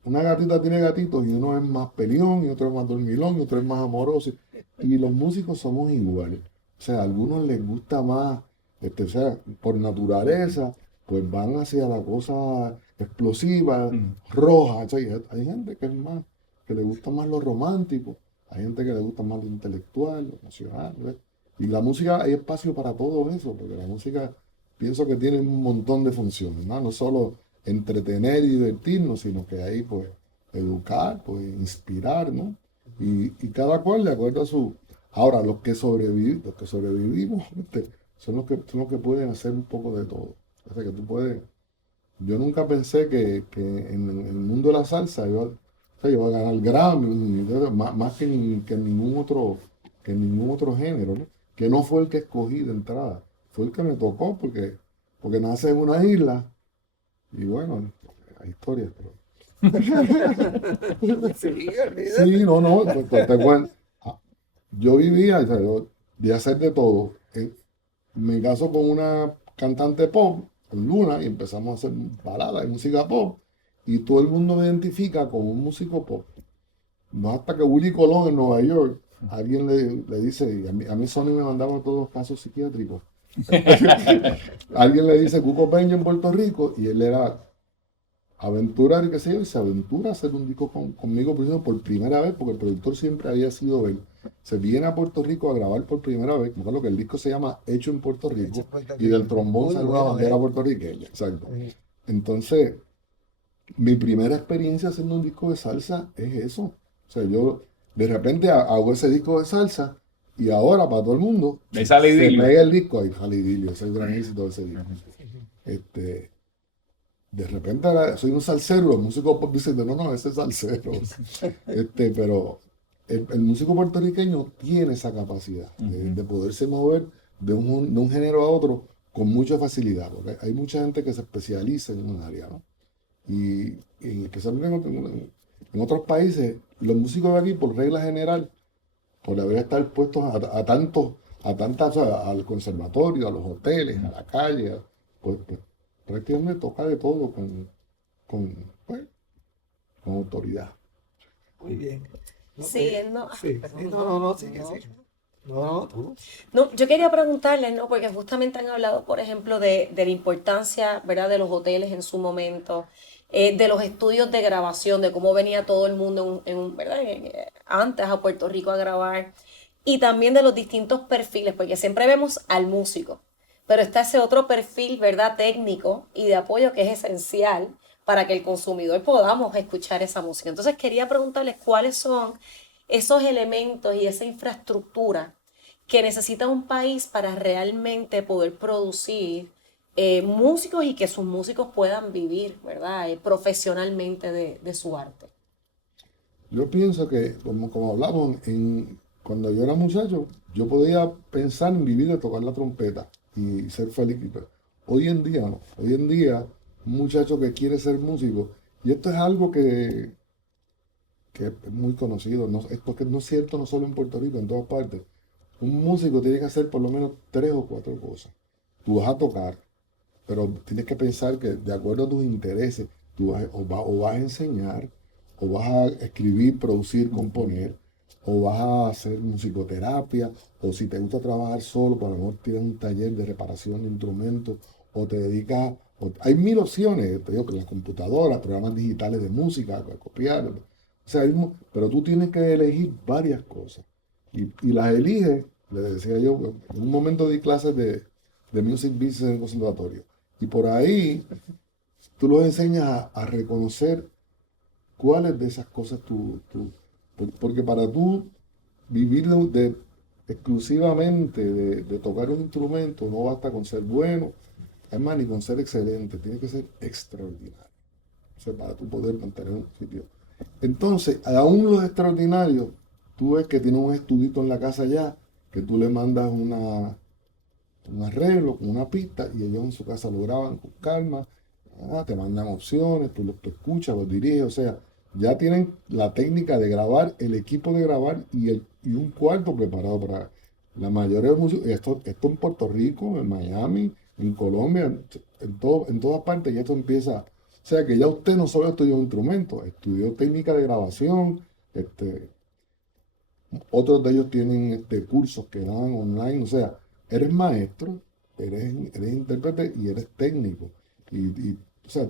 una gatita tiene gatitos y uno es más peleón y otro es más dormilón y otro es más amoroso. Y los músicos somos iguales. O sea, a algunos les gusta más, o sea, por naturaleza, pues van hacia la cosa explosiva, roja. O sea, hay gente que es más, que le gusta más lo romántico. Hay gente que le gusta más lo intelectual, lo emocional, ¿ves? Y la música, hay espacio para todo eso, porque la música pienso que tiene un montón de funciones, ¿no? No solo entretener y divertirnos, sino que ahí pues educar, pues inspirar, ¿no? Y cada cual de acuerdo a su... Ahora, los que sobrevivimos, son los que pueden hacer un poco de todo. O sea, que tú puedes... Yo nunca pensé que en el mundo de la salsa iba a ganar Grammy, más que en ningún otro género, ¿no? Que no fue el que escogí de entrada, fue el que me tocó porque nace en una isla y bueno, hay historias, pero... Sí, Sí, no, te cuento. Yo vivía, o sea, yo de hacer de todo. Me caso con una cantante pop, con Luna, y empezamos a hacer baladas y música pop. Y todo el mundo me identifica como un músico pop. No hasta que Willy Colón en Nueva York, alguien le dice, y a mí Sony me mandaba todos los casos psiquiátricos. Alguien le dice Cuco Peña en Puerto Rico, y él era aventurar y qué sé yo, y se aventura a hacer un disco conmigo por primera vez, porque el productor siempre había sido él. Se viene a Puerto Rico a grabar por primera vez, me acuerdo que el disco se llama Hecho en Puerto Rico, y del trombón sale una bandera puertorriqueña, exacto. Entonces, mi primera experiencia haciendo un disco de salsa es eso. O sea, yo de repente hago ese disco de salsa, y ahora para todo el mundo, Ahí sale se Idilio. pega el disco, ahí sale Idilio, ese es el gran éxito de ese disco. De repente soy un salsero, los músicos pop dicen, no, ese es salsero. Pero el músico puertorriqueño tiene esa capacidad de poderse mover de un género a otro con mucha facilidad, porque hay mucha gente que se especializa en un área, ¿no? Y especialmente en otros países, los músicos de aquí, por regla general, por haber estar expuestos o sea, al conservatorio, a los hoteles, a la calle, pues prácticamente toca de todo pues, con autoridad. muy bien. Siguiendo. Sí, no, sigue. No, tú. No, yo quería preguntarles, ¿no? Porque justamente han hablado, por ejemplo, de la importancia, ¿verdad?, de los hoteles en su momento, de los estudios de grabación, de cómo venía todo el mundo ¿verdad?, antes a Puerto Rico a grabar, y también de los distintos perfiles, porque siempre vemos al músico, pero está ese otro perfil, ¿verdad?, técnico y de apoyo que es esencial para que el consumidor podamos escuchar esa música. Entonces quería preguntarles cuáles son esos elementos y esa infraestructura que necesita un país para realmente poder producir músicos y que sus músicos puedan vivir, ¿verdad? Profesionalmente de su arte. Yo pienso que, como hablamos, cuando yo era muchacho, yo podía pensar en vivir de tocar la trompeta y ser feliz. Pero hoy en día no. Hoy en día, un muchacho que quiere ser músico, y esto es algo que es muy conocido, porque no es cierto no solo en Puerto Rico, en todas partes. Un músico tiene que hacer por lo menos 3 o 4 cosas. Tú vas a tocar, pero tienes que pensar que de acuerdo a tus intereses, o vas a enseñar, o vas a escribir, producir, componer, o vas a hacer musicoterapia, o si te gusta trabajar solo, pues a lo mejor tienes un taller de reparación de instrumentos, o te dedicas, hay 1000 opciones, te digo que las computadoras, programas digitales de música, copiar, o sea, pero tú tienes que elegir varias cosas, y las eliges, le decía yo, en un momento di clases de Music Business en el conservatorio, y por ahí tú los enseñas a reconocer cuáles de esas cosas porque para tú vivir exclusivamente de tocar un instrumento, no basta con ser bueno, además ni con ser excelente, tiene que ser extraordinario. O sea, para tú poder mantener un sitio. Entonces, aún los extraordinarios, tú ves que tienen un estudito en la casa ya, que tú le mandas un arreglo con una pista y ellos en su casa lo graban con calma, te mandan opciones, tú los escuchas, los diriges, o sea, ya tienen la técnica de grabar, el equipo de grabar y un cuarto preparado para la mayoría de músicos. Esto en Puerto Rico, en Miami, en Colombia, en todas partes, ya esto empieza. O sea que ya usted no solo estudió un instrumento, estudió técnica de grabación, otros de ellos tienen cursos que dan online, o sea, eres maestro, eres intérprete y eres técnico. O sea,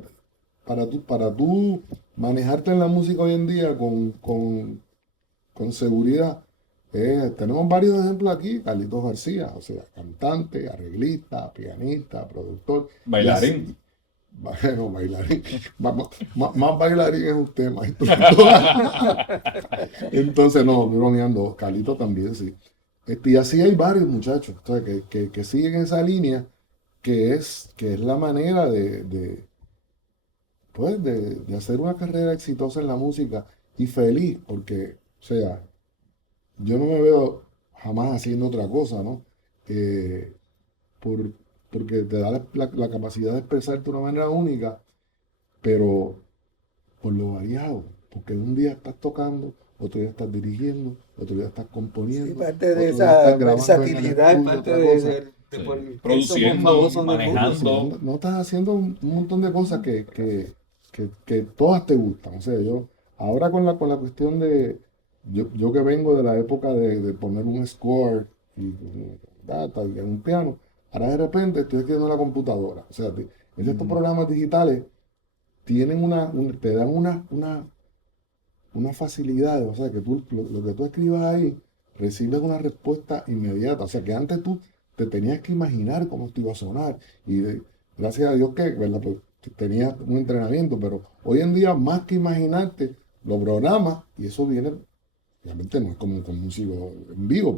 para tú manejarte en la música hoy en día con seguridad, tenemos varios ejemplos aquí. Carlitos García, o sea, cantante, arreglista, pianista, productor. Bailarín. Bueno, bailarín. Más bailarín es usted, maestro. Entonces, no, bromeando, Carlitos también, sí. Y así hay varios muchachos, o sea, que siguen esa línea, que es la manera pues, de hacer una carrera exitosa en la música y feliz, porque, o sea, yo no me veo jamás haciendo otra cosa, ¿no? Eh, por, Porque te da la capacidad de expresarte de una manera única, pero por lo variado, porque un día estás tocando, otro día estás dirigiendo, otro día estás Sí, componiendo, parte de otro día esa estás grabando en el versatilidad, estudio, parte otra de, cosa. de Sí. por qué somos Produciendo, famosos en el mundo. manejando. No estás haciendo un montón de cosas que todas te gustan. O sea, yo ahora con la cuestión yo que vengo de la época de poner un score y data y un piano, ahora de repente estoy escribiendo en la computadora. O sea, estos programas digitales tienen te dan una facilidad, o sea, que lo que tú escribas ahí recibes una respuesta inmediata. O sea, que antes tú te tenías que imaginar cómo esto iba a sonar. Gracias a Dios que, ¿verdad? Pues, tenías un entrenamiento, pero hoy en día más que imaginarte, lo programas y eso viene, obviamente no es como con músico en vivo,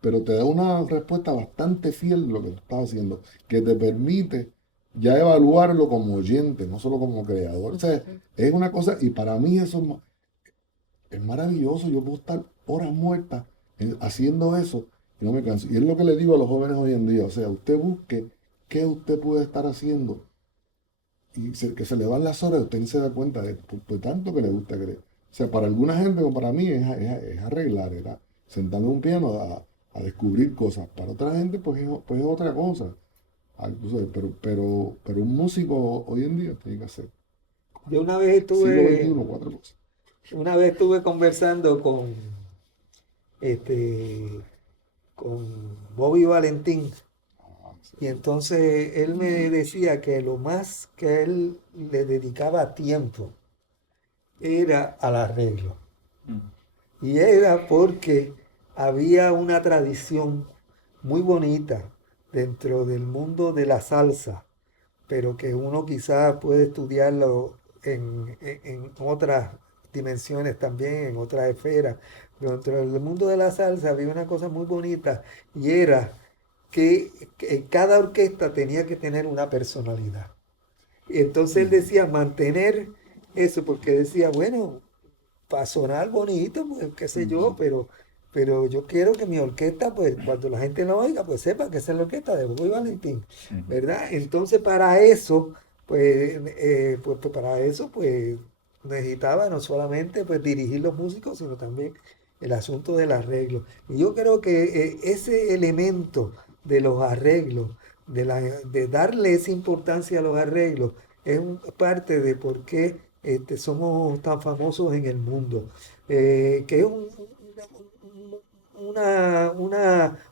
pero te da una respuesta bastante fiel de lo que tú estás haciendo, que te permite ya evaluarlo como oyente, no solo como creador. O sea, es una cosa, y para mí eso es maravilloso. Yo puedo estar horas muertas haciendo eso y no me canso. Y es lo que le digo a los jóvenes hoy en día. O sea, usted busque qué usted puede estar haciendo y que se le van las horas y usted ni se da cuenta por tanto que le gusta creer. O sea, para alguna gente o para mí es arreglar, era sentarme en un piano a descubrir cosas. Para otra gente, pues es otra cosa. Pero un músico hoy en día tiene que hacer Yo una vez siglo estuve, XXI, 4 cosas. conversando con Bobby Valentín, Ah, sí. y entonces él me decía que lo más que él le dedicaba tiempo era al arreglo. Y era porque había una tradición muy bonita dentro del mundo de la salsa, pero que uno quizás puede estudiarlo en otras dimensiones también, en otras esferas. Pero dentro del mundo de la salsa había una cosa muy bonita y era que cada orquesta tenía que tener una personalidad. Y entonces él decía mantener eso, porque decía, bueno, para sonar bonito, pues qué sé yo, pero yo quiero que mi orquesta, pues cuando la gente la oiga, pues sepa que esa es la orquesta de Bobo y Valentín, ¿verdad? Entonces para eso, para eso, pues necesitaba no solamente pues dirigir los músicos, sino también el asunto del arreglo. Y yo creo que ese elemento de los arreglos, de darle esa importancia a los arreglos, es parte de por qué somos tan famosos en el mundo. Que es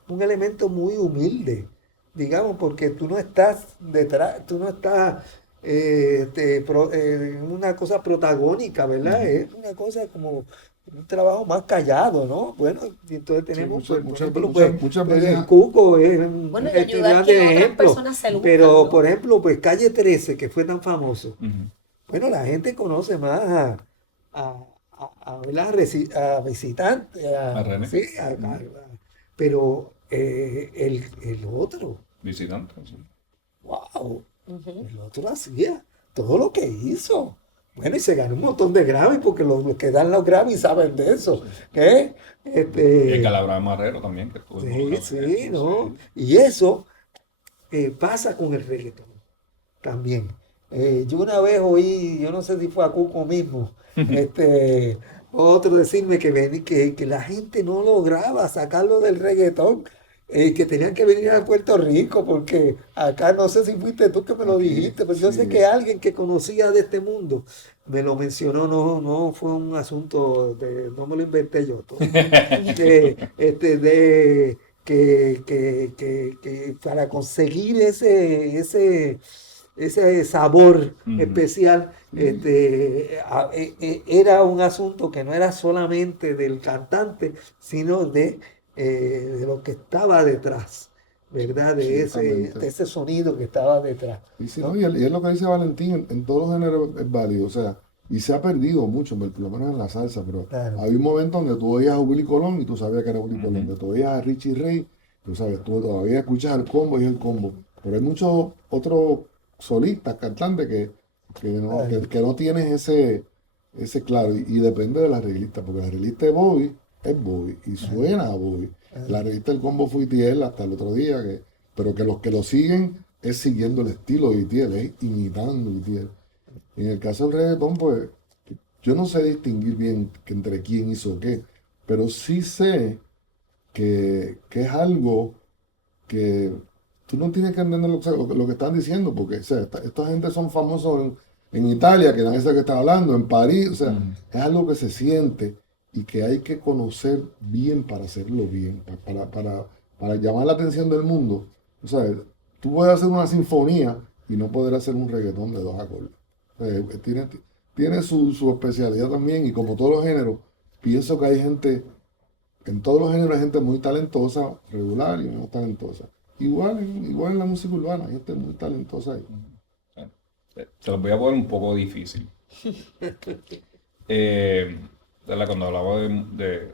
un elemento muy humilde, digamos, porque tú no estás detrás, tú no estás en una cosa protagónica, ¿verdad? Es una cosa como un trabajo más callado, ¿no? Bueno, y entonces Sí, tenemos, muchas, por muchas, ejemplo, muchas, muchas pues, veces, el Cuco es un Bueno, y ayudar grande que otras ejemplo, personas se luzcan, pero ¿no? por ejemplo, pues Calle 13, que fue tan famoso, Ujú. bueno, la gente conoce más ¿verdad? A visitantes, A René, sí, pero el otro, visitante. Sí. wow, Ujú. el otro hacía todo lo que hizo. Bueno, y se ganó un montón de Grammy porque los que dan los Grammy saben de eso. ¿Qué? Y el Calabrán Marrero también, que estuvo Sí, involucrado en sí, eso. ¿no? Sí. Y eso pasa con el reggaetón también. Yo una vez oí, yo no sé si fue a Cuco mismo, este, otro decirme que la gente no lograba sacarlo del reggaetón, que tenían que venir a Puerto Rico, porque acá no sé si fuiste tú que me lo aquí, dijiste, pero yo sé sí, que alguien que conocía de este mundo me lo mencionó, no fue un asunto no me lo inventé yo, de que para conseguir ese sabor Ujú. especial, sí, era un asunto que no era solamente del cantante, sino de lo que estaba detrás, ¿verdad? ciertamente. De ese sonido que estaba detrás, Y si no, ¿no? y es lo que dice Valentín, en todos los géneros es válido, o sea, y se ha perdido mucho, por lo menos en la salsa, pero Claro. había un momento donde tú oías a Willy Colón y tú sabías que era Willy Colón, Ujú. que tú oías a Richie Ray, tú sabes, tú todavía escuchas el combo y es el combo, pero hay muchos otros solistas, cantantes Claro. que no tienes ese claro, y depende del arreglista, porque el arreglista de Bobby es Bobby y suena a Bobby. El arreglista del combo fue Itiel hasta el otro día, pero que los que lo siguen es siguiendo el estilo de Itiel, es imitando a Itiel. En el caso del reggaetón, pues yo no sé distinguir bien entre quién hizo qué, pero sí sé que es algo que tú no tienes que entender lo que están diciendo, porque o sea, esta gente son famosos en Italia, que nadie sabe que está hablando, en París, o sea, Ujú. es algo que se siente y que hay que conocer bien para hacerlo bien, para llamar la atención del mundo. O sea, tú puedes hacer una sinfonía y no poder hacer un reggaetón de 2 acordes. O sea, tiene su especialidad también, y como todos los géneros, pienso que hay gente en todos los géneros hay gente muy talentosa, regular y menos talentosa. Igual en la música urbana, hay gente muy talentosa ahí. Se los voy a poner un poco difícil. ¿Verdad? Cuando hablaba de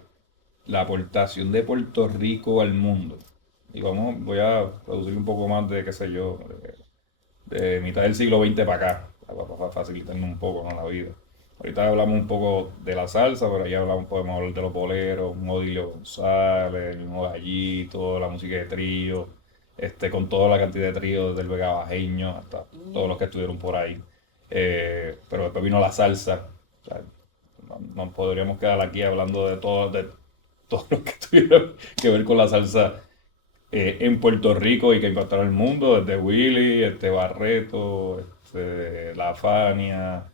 la aportación de Puerto Rico al mundo, y voy a traducir un poco más de, qué sé yo, de mitad del siglo XX para acá, para facilitarnos un poco, ¿no? La vida. Ahorita hablamos un poco de la salsa, pero ya podemos hablar de los boleros, un Odilio González, el mismo Gallito, la música de trío, con toda la cantidad de tríos desde el Vega Bajeño hasta todos los que estuvieron por ahí. Pero después vino la salsa. O sea, no podríamos quedar aquí hablando de todo lo que tuvieron que ver con la salsa en Puerto Rico y que impactaron el mundo, desde Willy, Barreto, La Fania,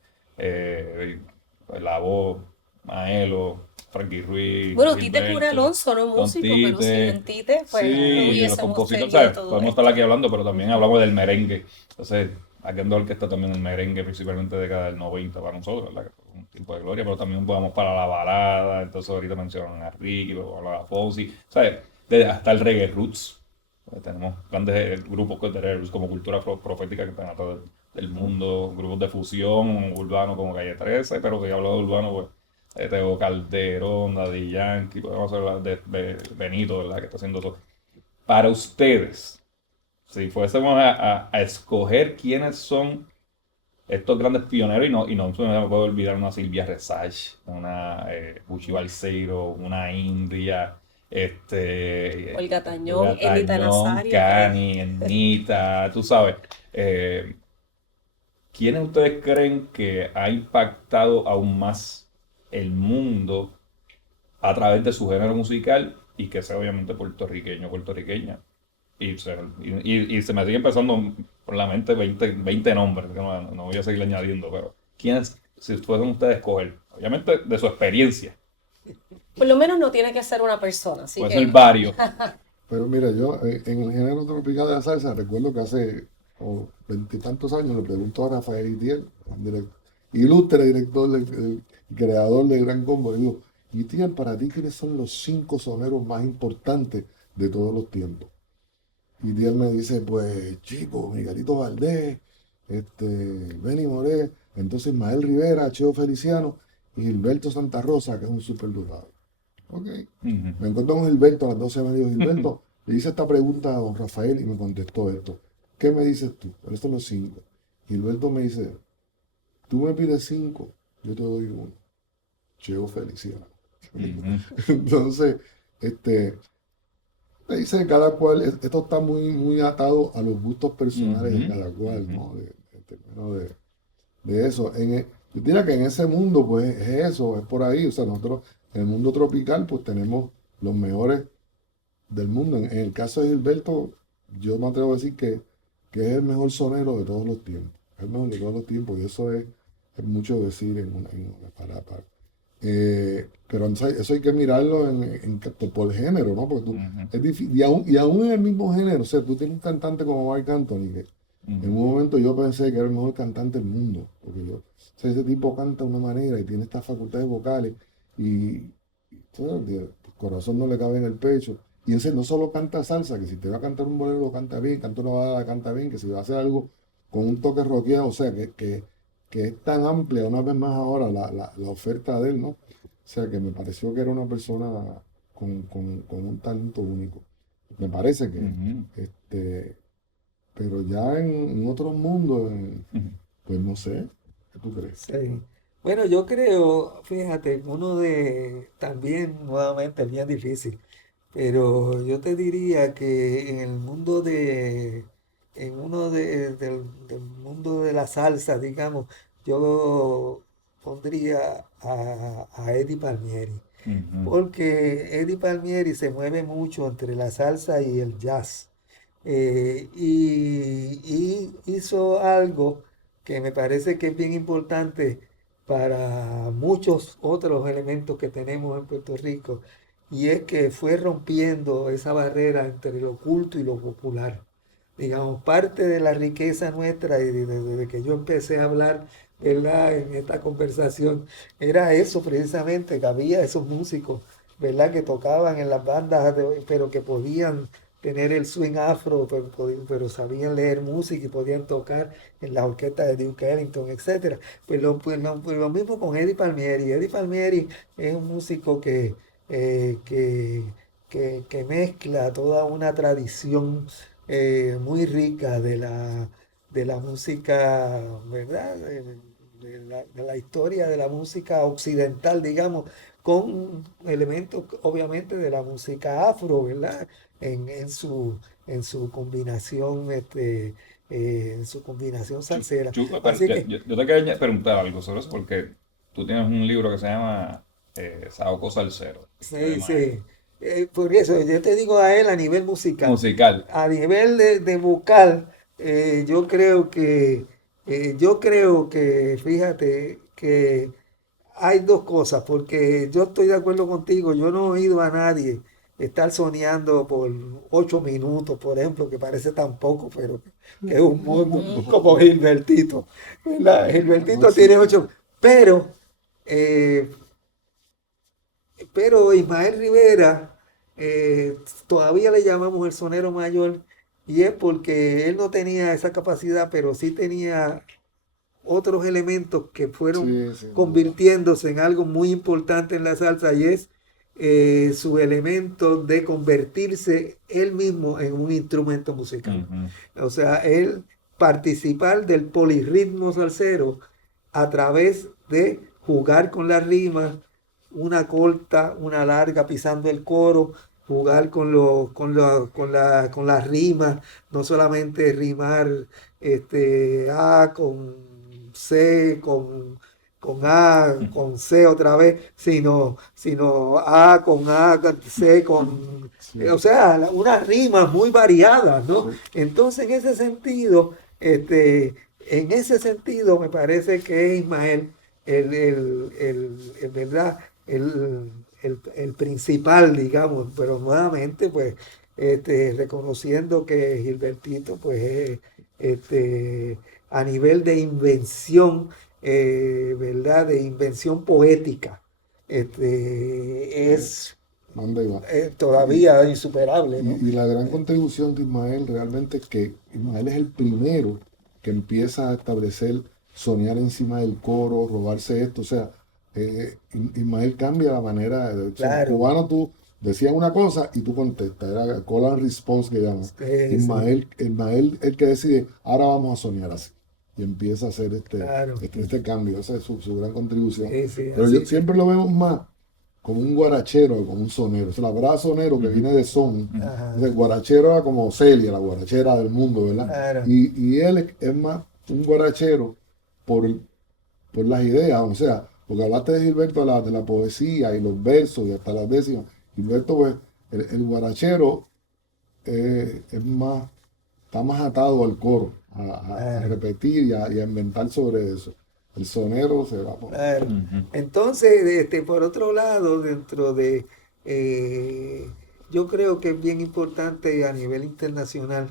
La Voz, Maelo, Frankie Ruiz, Bueno, Tite Cura Gilberto, Alonso, no Don músico, pero sin Tite, en Tite, sí, pues no y los hubiésemos compositores, tenido ¿sabes? todo Podemos estar esto. aquí hablando, pero también Ujú. hablamos del merengue. Entonces, aquí en Orquesta también el merengue, principalmente de década del 90 para nosotros, ¿verdad? Que fue un tiempo de gloria, pero también vamos para la balada, entonces ahorita mencionan a Ricky, luego hablar a Fonsi, ¿sabes? Hasta el reggae roots. Tenemos grandes grupos de roots como Cultura Profética que están atrás del mundo, grupos de fusión urbano como Calle 13, pero si hablo de urbano, pues Tego Calderón, Daddy Yankee, podemos hablar de Benito, ¿verdad? Que está haciendo todo. Para ustedes, si fuésemos a escoger quiénes son estos grandes pioneros, y no se me puede olvidar una Silvia Resach, una Buchi Balseiro, una India, Olga Tañón, Olga Ennita Tañón, Nazario, Cani, Ennita, tú sabes. ¿Quiénes ustedes creen que ha impactado aún más el mundo a través de su género musical y que sea obviamente puertorriqueño, puertorriqueña? Y se me sigue empezando por la mente 20 nombres, que no voy a seguir añadiendo, pero ¿quiénes, si fuesen ustedes, escoger? Obviamente de su experiencia, por lo menos no tiene que ser una persona, así puede que ser varios. Pero mira, yo en el género tropical de la salsa recuerdo que hace veintitantos años le pregunto a Rafael Itiel, ilustre director y creador de Gran Combo, le digo, Itiel, para ti, ¿quiénes son los 5 soneros más importantes de todos los tiempos? Y Itiel me dice, pues, chico, Miguelito Valdés, Benny Moré, entonces Ismael Rivera, Cheo Feliciano y Gilberto Santa Rosa, que es un superdotado. Ok. Ujú. Me encontré con Gilberto a las 12 me dijo, Gilberto, le hice esta pregunta a don Rafael y me contestó esto. ¿Qué me dices tú? Pero estos son los 5. Gilberto me dice, tú me pides 5, yo te doy 1. Cheo Feliciano. Ujú. Entonces, le dice cada cual, esto está muy, muy atado a los gustos personales de Ujú. cada cual, Ujú. ¿no? En términos de eso. Yo diría que en ese mundo, pues es eso, es por ahí. O sea, nosotros en el mundo tropical, pues tenemos los mejores del mundo. En el caso de Gilberto, yo me atrevo a decir que es el mejor sonero de todos los tiempos. Es el mejor de todos los tiempos, y eso es mucho decir en una palabra. Pero eso hay que mirarlo por género, ¿no? Porque Ujú. es difícil. Y aún en el mismo género, o sea, tú tienes un cantante como Marc Anthony, que en un Ujú. momento yo pensé que era el mejor cantante del mundo, porque o sea, ese tipo canta de una manera y tiene estas facultades vocales y todo, el corazón no le cabe en el pecho. Y ese no solo canta salsa, que si te va a cantar un bolero lo canta bien, canta una balada canta bien, que si va a hacer algo con un toque rockeado, o sea, que es tan amplia una vez más ahora la oferta de él, ¿no? O sea, que me pareció que era una persona con un talento único. Me parece que, Ujú. pero ya en otros mundos, Ujú. pues no sé, ¿qué tú crees? Sí. Bueno, yo creo, fíjate, también nuevamente es bien difícil, pero yo te diría que en el mundo en uno del mundo de la salsa, digamos, yo pondría a Eddie Palmieri, Ujú. porque Eddie Palmieri se mueve mucho entre la salsa y el jazz. Y hizo algo que me parece que es bien importante para muchos otros elementos que tenemos en Puerto Rico, y es que fue rompiendo esa barrera entre lo culto y lo popular. Digamos, parte de la riqueza nuestra y desde que yo empecé a hablar, ¿verdad? En esta conversación, era eso precisamente, que había esos músicos, ¿verdad? Que tocaban en las bandas, pero que podían tener el swing afro, pero sabían leer música y podían tocar en las orquestas de Duke Ellington, etcétera. Pues lo mismo con Eddie Palmieri. Eddie Palmieri es un músico eh, que, que mezcla toda una tradición muy rica de la música, ¿verdad? De la historia de la música occidental, digamos, con elementos obviamente de la música afro, ¿verdad? En su combinación, salsera. Pero Así que yo te quería preguntar algo sobre eso, porque tú tienes un libro que se llama Saoco Salsero, Historia de sí, Maestro. sí. Por eso yo te digo a él a nivel musical. Musical. A nivel de vocal, yo creo que, fíjate, que hay dos cosas, porque yo estoy de acuerdo contigo, yo no he oído a nadie estar soñando por 8 minutos, por ejemplo, que parece tan poco, pero que es un mundo como Gilbertito, ¿verdad? No Gilbertito tiene existe. 8, pero eh, pero Ismael Rivera, todavía le llamamos el sonero mayor, y es porque él no tenía esa capacidad, pero sí tenía otros elementos que fueron Sí, sin duda. convirtiéndose en algo muy importante en la salsa y es su elemento de convertirse él mismo en un instrumento musical. Ujú. O sea, él participar del polirritmo salsero a través de jugar con las rimas, una corta, una larga, pisando el coro, jugar con las rimas, no solamente rimar A con C, con A, con C otra vez, sino A, con C, o Sí, sea, unas rimas muy variadas, ¿no? sí. Entonces, en ese sentido, me parece que es Ismael ¿verdad? El principal, digamos, pero nuevamente, pues, reconociendo que Gilbertito, pues, a nivel de invención, ¿verdad? De invención poética, es Manda y va. Y, todavía insuperable, ¿no? y la gran contribución de Ismael realmente es que Ismael es el primero que empieza a establecer, soñar encima del coro, robarse esto. O sea, Ismael cambia la manera. O sea, en Claro, cubano tú decías una cosa y tú contestas. Era call and response que llaman. sí, Ismael el que decide, ahora vamos a soñar así. Y empieza a hacer claro, este cambio. Esa es su gran contribución. sí, sí, Pero yo así que, siempre lo vemos más como un guarachero, como un sonero. O sea, la palabra sonero que viene de son. ajá, Entonces, guarachero era como Celia, la guarachera del mundo, ¿verdad? claro, Y él es más un guarachero por, por las ideas, o sea, porque hablaste de Gilberto de la poesía y los versos y hasta las décimas. Gilberto, pues, el guarachero es más, está más atado al coro, a claro. repetir y a inventar sobre eso. El sonero se va por... Claro. Ujú. Entonces, por otro lado, eh, yo creo que es bien importante a nivel internacional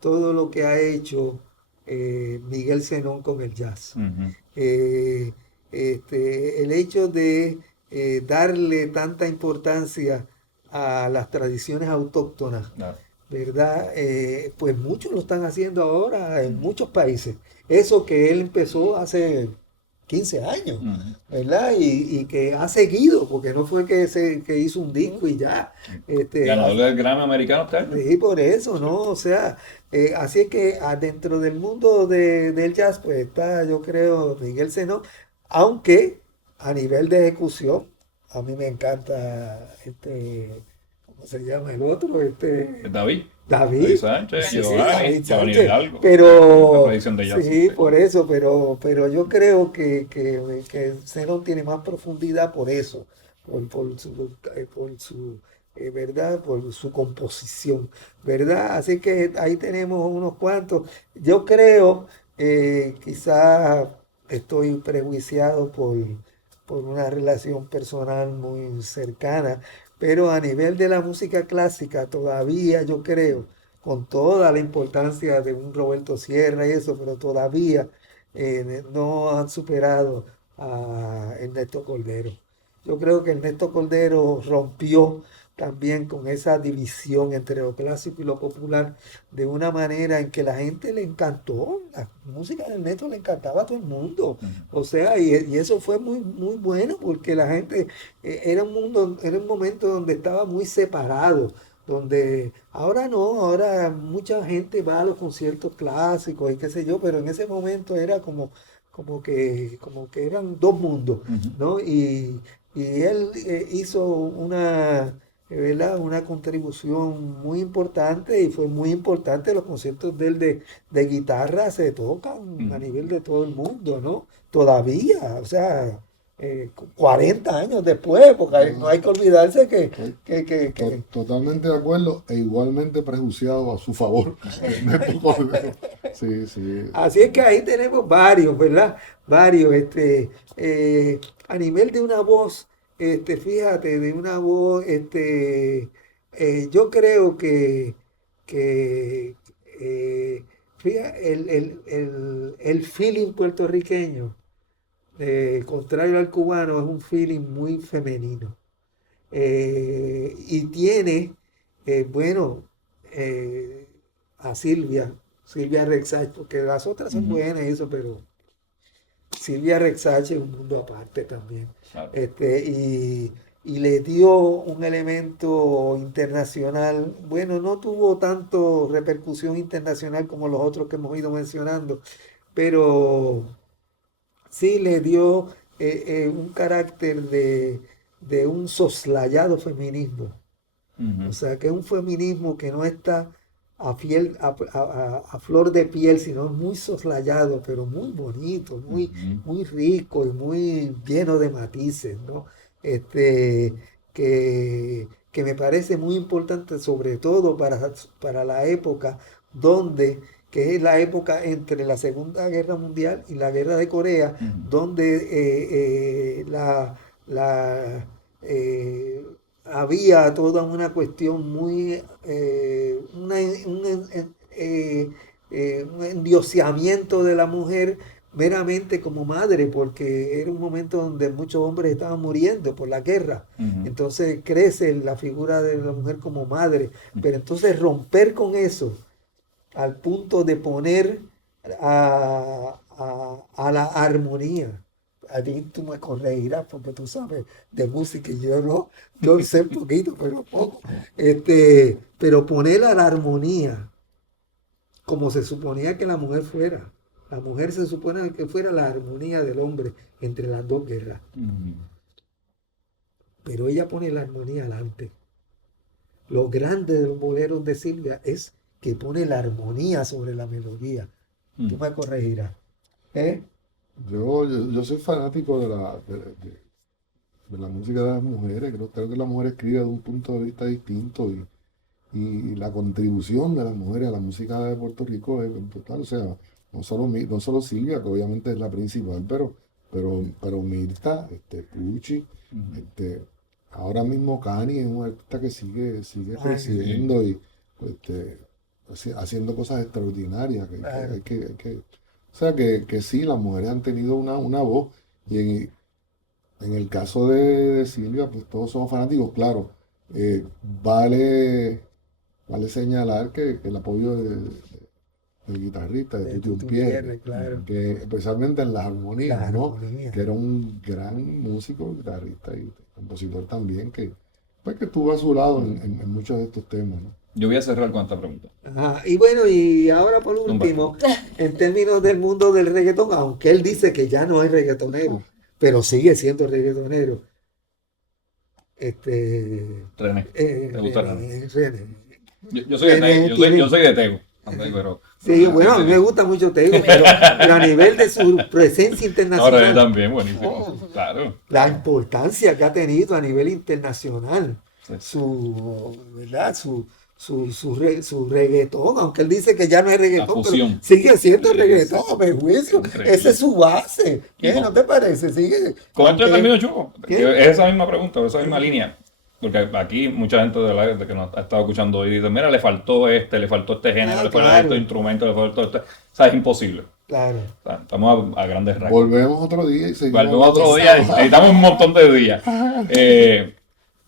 todo lo que ha hecho Miguel Zenón con el jazz. Ujú. Eh, el hecho de darle tanta importancia a las tradiciones autóctonas, Claro. ¿verdad? Pues muchos lo están haciendo ahora en muchos países. Eso que él empezó hace 15 años, Ujú. ¿verdad? Y que ha seguido, porque no fue que hizo un disco y ya. Ganador del Grammy americano este año. Sí, por eso, ¿no? O sea, así es que dentro del mundo del jazz, pues está, yo creo, Miguel Seno, aunque a nivel de ejecución, a mí me encanta ¿cómo se llama el otro? David. David David, Sánchez, sí, Giovanni David Sánchez, Hidalgo. La pero tradición de jazz. sí, por eso, pero yo creo que Zenón tiene más profundidad por eso, por su ¿verdad? Por su composición, ¿verdad? Así que ahí tenemos unos cuantos. Yo creo, quizás estoy prejuiciado por una relación personal muy cercana, pero a nivel de la música clásica todavía yo creo, con toda la importancia de un Roberto Sierra y eso, pero todavía no han superado a Ernesto Cordero. Yo creo que Ernesto Cordero rompió también con esa división entre lo clásico y lo popular de una manera en que la gente le encantó. La música de Ernesto le encantaba a todo el mundo. Ujú. O sea, y eso fue muy, muy bueno porque la gente era un momento donde estaba muy separado, donde ahora no, ahora mucha gente va a los conciertos clásicos y qué sé yo, pero en ese momento era como que eran dos mundos, Ujú. ¿no? Y él hizo ¿verdad? Una contribución muy importante y fue muy importante los conciertos de él de guitarra se tocan a Ujú. nivel de todo el mundo, ¿no? Todavía, o sea, 40 años después, porque no hay que olvidarse Estoy que totalmente de acuerdo e igualmente prejuiciado a su favor. Ernesto Cordero. Sí, sí. así es que ahí tenemos varios, ¿verdad? Varios, a nivel de una voz, fíjate, de una voz, yo creo que fíjate, el feeling puertorriqueño, contrario al cubano, es un feeling muy femenino. Y tiene, bueno, a Silvia Rexach, porque las otras son Ujú. buenas, eso, pero Silvia Rexach es un mundo aparte también. Claro. Y le dio un elemento internacional. Bueno, no tuvo tanto repercusión internacional como los otros que hemos ido mencionando, pero sí le dio un carácter de un soslayado feminismo. Ujú. O sea, que es un feminismo que no está a flor de piel, sino muy soslayado, pero muy bonito, Ujú. muy rico y muy lleno de matices, ¿no? Este, que me parece muy importante, sobre todo para la época que es la época entre la Segunda Guerra Mundial y la Guerra de Corea, Ujú. donde la, eh, había toda una cuestión muy, un endioseamiento de la mujer meramente como madre, porque era un momento donde muchos hombres estaban muriendo por la guerra. Ujú. Entonces crece la figura de la mujer como madre, pero entonces romper con eso al punto de poner a la armonía. A ti tú me corregirás porque tú sabes de música y yo no, yo sé un poquito, pero poco. Pero poner a la armonía como se suponía que la mujer fuera. La mujer se supone que fuera la armonía del hombre entre las dos guerras. Ujú. Pero ella pone la armonía adelante. Lo grande de los boleros de Silvia es que pone la armonía sobre la melodía. Tú me corregirás. ¿Eh? Yo soy fanático de la música de las mujeres. Creo que la mujer escribe de un punto de vista distinto y la contribución de las mujeres a la música de Puerto Rico es brutal. O sea, no solo Silvia, que obviamente es la principal, pero Mirta, Pucci, Ujú. ahora mismo Cani es un artista que sigue Ah, Sí. creciendo y este, haciendo cosas extraordinarias. claro. O sea, que sí, las mujeres han tenido una voz. Y en el caso de Silvia, pues todos somos fanáticos, claro. eh, vale, vale señalar que el apoyo del guitarrista, de De Tuti Tutu Pierre, Pierre, claro. que especialmente en las La armonías, ¿no? armonía. Que era un gran músico, guitarrista y compositor también, pues, que estuvo a su lado en muchos de estos temas, ¿no? Yo voy a cerrar con esta pregunta. Ajá. Y bueno, y ahora por Zumba. último, en términos del mundo del reggaetón, aunque él dice que ya no es reggaetonero, pero sigue siendo reggaetonero. René. ¿Te gusta René? René. Yo soy de René Tego. Yo tiene, soy de Tego. Ok, pero. sí, bueno, a mí me gusta mucho Tego, pero a nivel de su presencia No, René internacional, también, buenísimo. oh, Claro. la importancia que ha tenido a nivel internacional, Sí. ¿verdad? Su reggaetón, aunque él dice que ya no es La reggaetón, pero fusión. sigue siendo Sí, reggaetón, a mi juicio. Increíble. Esa es su base. Y ¿Qué? con- ¿No te parece? Sigue, Con esto aunque- termino, Chuco. ¿Qué? Que es esa misma pregunta, esa misma línea. Porque aquí mucha gente de que nos ha estado escuchando hoy dice, mira, le faltó este género, Ah, le faltó claro. estos instrumentos, le faltó este. O sea, es imposible. Claro. O sea, estamos a grandes rasgos. Volvemos otro día y seguimos. Volvemos otro día, necesitamos un montón de días.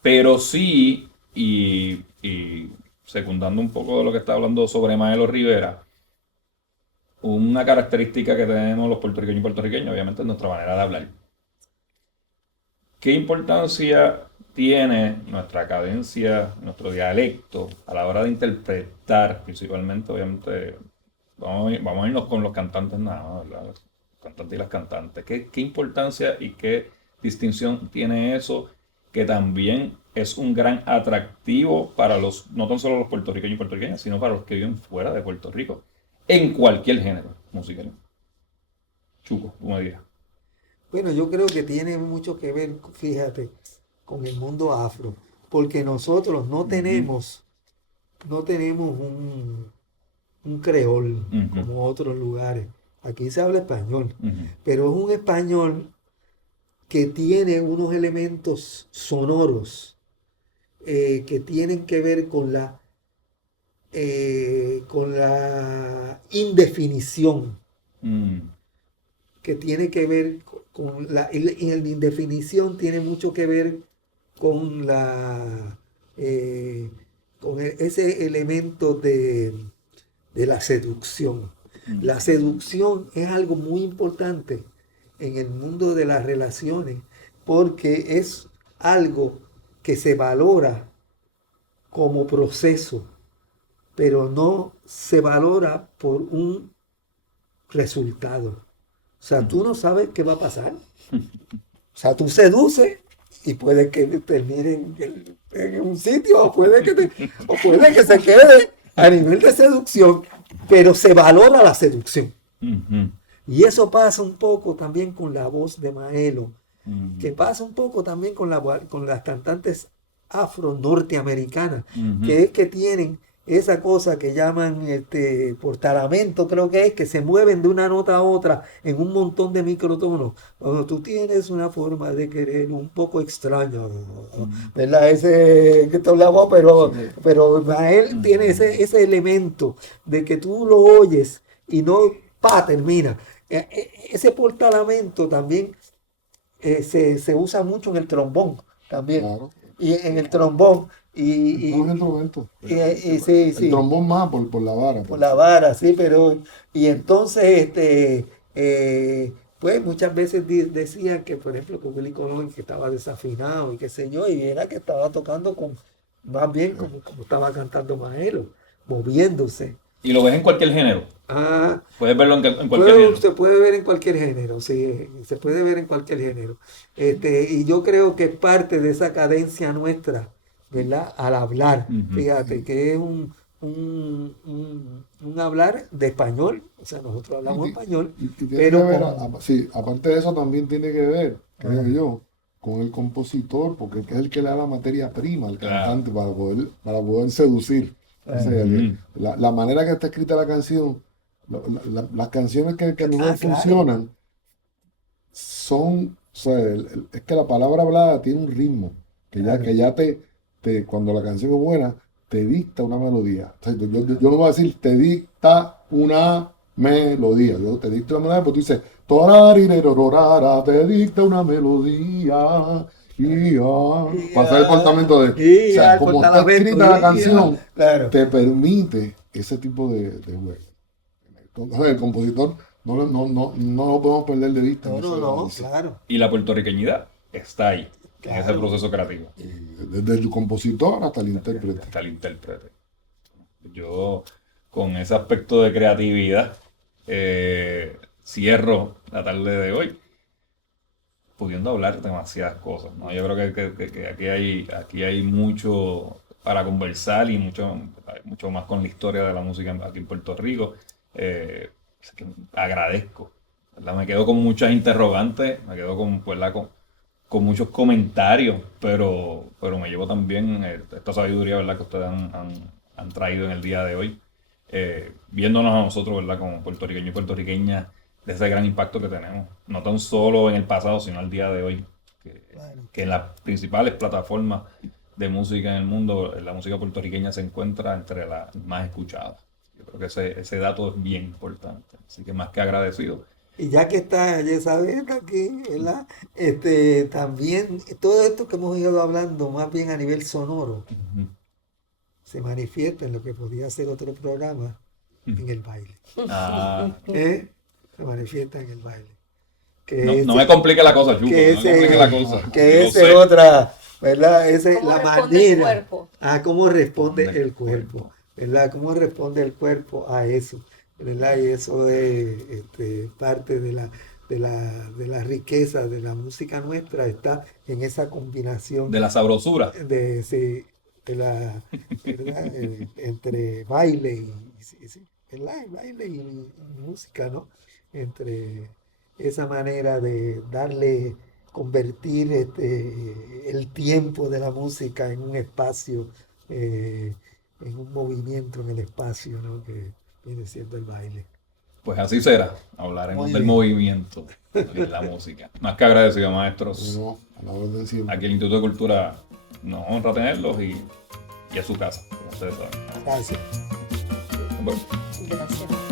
Pero sí, y secundando un poco de lo que está hablando sobre Maelo Rivera, una característica que tenemos los puertorriqueños y puertorriqueños, obviamente, es nuestra manera de hablar. ¿Qué importancia tiene nuestra cadencia, nuestro dialecto a la hora de interpretar, principalmente, obviamente, vamos a irnos con los cantantes nada más, ¿verdad? Los cantantes y las cantantes. ¿Qué importancia y qué distinción tiene eso? Que también es un gran atractivo para no tan solo los puertorriqueños y puertorriqueñas, sino para los que viven fuera de Puerto Rico, en cualquier género musical. Chuco, tú me dirás. Bueno, yo creo que tiene mucho que ver, fíjate, con el mundo afro, porque nosotros no tenemos un creol Ujú. como otros lugares. Aquí se habla español, Ujú. pero es un español que tiene unos elementos sonoros que tienen que ver con la indefinición, Mm. que tiene que ver y la indefinición tiene mucho que ver con eh, con ese elemento de la seducción. La seducción es algo muy importante en el mundo de las relaciones porque es algo que se valora como proceso, pero no se valora por un resultado. O sea, tú no sabes qué va a pasar. O sea, tú seduces y puede que termine en un sitio o puede que se quede a nivel de seducción, pero se valora la seducción. Ujú. Y eso pasa un poco también con la voz de Maelo, Ujú. que pasa un poco también con las cantantes afro-norteamericanas, Ujú. que es que tienen esa cosa que llaman portalamento, creo que es, que se mueven de una nota a otra en un montón de microtonos. Cuando tú tienes una forma de querer un poco extraña, ¿verdad? Ese que te hablaba, pero Mael tiene ese elemento de que tú lo oyes y no termina. Ese portalamento también se usa mucho en el trombón también. Claro. Y en el trombón. Y Todos los instrumentos. sí, El sí, trombón más por la vara. por la vara, sí, pero. Y entonces, pues muchas veces decían que, por ejemplo, que Willy Colón que estaba desafinado y qué sé yo, y era que estaba tocando más bien como estaba cantando Maelo, moviéndose. Y lo ves en cualquier género. Ah, Puedes verlo en cualquier género. se puede ver en cualquier género, sí, se puede ver en cualquier género. Y yo creo que es parte de esa cadencia nuestra, ¿verdad? Al hablar, Ujú. fíjate, que es un hablar de español, o sea, nosotros hablamos español, Y tiene pero que ver, con- sí, aparte de eso también tiene que ver, creo Ah. yo, con el compositor, porque es el que le da la materia prima al Claro. cantante para poder seducir. O sea, Ujú. la manera que está escrita la canción, las canciones que mejor claro. funcionan son, o sea, es que la palabra hablada tiene un ritmo, Claro. que ya cuando la canción es buena, te dicta una melodía. O sea, yo no voy a decir te dicta una melodía, yo te dicto una melodía, porque tú dices, "Torarirerororara", te dicta una melodía. Pasa el portamento de. O sea, el como está portalamento, escrita la canción, claro. te permite ese tipo de juego. Entonces, el compositor no lo podemos perder de vista. en ese No, análisis. claro. Y la puertorriqueñidad está ahí, en ese Claro. proceso creativo. Desde el compositor hasta el intérprete. Hasta el intérprete. Yo, con ese aspecto de creatividad, cierro la tarde de hoy, pudiendo hablar demasiadas cosas, ¿no? Yo creo que aquí hay mucho para conversar y mucho más con la historia de la música aquí en Puerto Rico. Es que agradezco, ¿verdad? Me quedo con muchas interrogantes, me quedo ¿verdad? con muchos comentarios, pero me llevo también esta sabiduría, ¿verdad? que ustedes han traído en el día de hoy, viéndonos a nosotros, ¿verdad? como puertorriqueños y puertorriqueñas, de ese gran impacto que tenemos, no tan solo en el pasado, sino al día de hoy, que en las principales plataformas de música en el mundo, la música puertorriqueña se encuentra entre las más escuchadas. Yo creo que ese dato es bien importante, así que más que agradecido. Y ya que está Yesabel aquí, ¿verdad? También todo esto que hemos ido hablando, más bien a nivel sonoro, Ujú. se manifiesta en lo que podría ser otro programa, en el baile. Ah, ¿Eh? Se manifiesta en el baile. no me complique la cosa, Chuco, que no me complique la cosa. que Lo esa sé. es otra, ¿verdad? Esa es ¿Cómo la responde el manera. cuerpo? Cómo responde Responde el el cuerpo, cuerpo. ¿verdad? Cómo responde el cuerpo a eso, ¿verdad? Y eso es parte de la riqueza de la música nuestra, está en esa combinación De la sabrosura. sí, ¿verdad? Entre baile sí, ¿verdad? Baile y música, ¿no? Entre esa manera de convertir el tiempo de la música en un espacio, en un movimiento en el espacio, ¿no? Que viene siendo el baile. Pues así será. Hablaremos Muy del bien. movimiento en la música. Más que agradecido, maestros. No, a la orden siempre. Aquí el Instituto de Cultura nos honra tenerlos y es su casa, como ustedes saben. Gracias. Bueno. Gracias.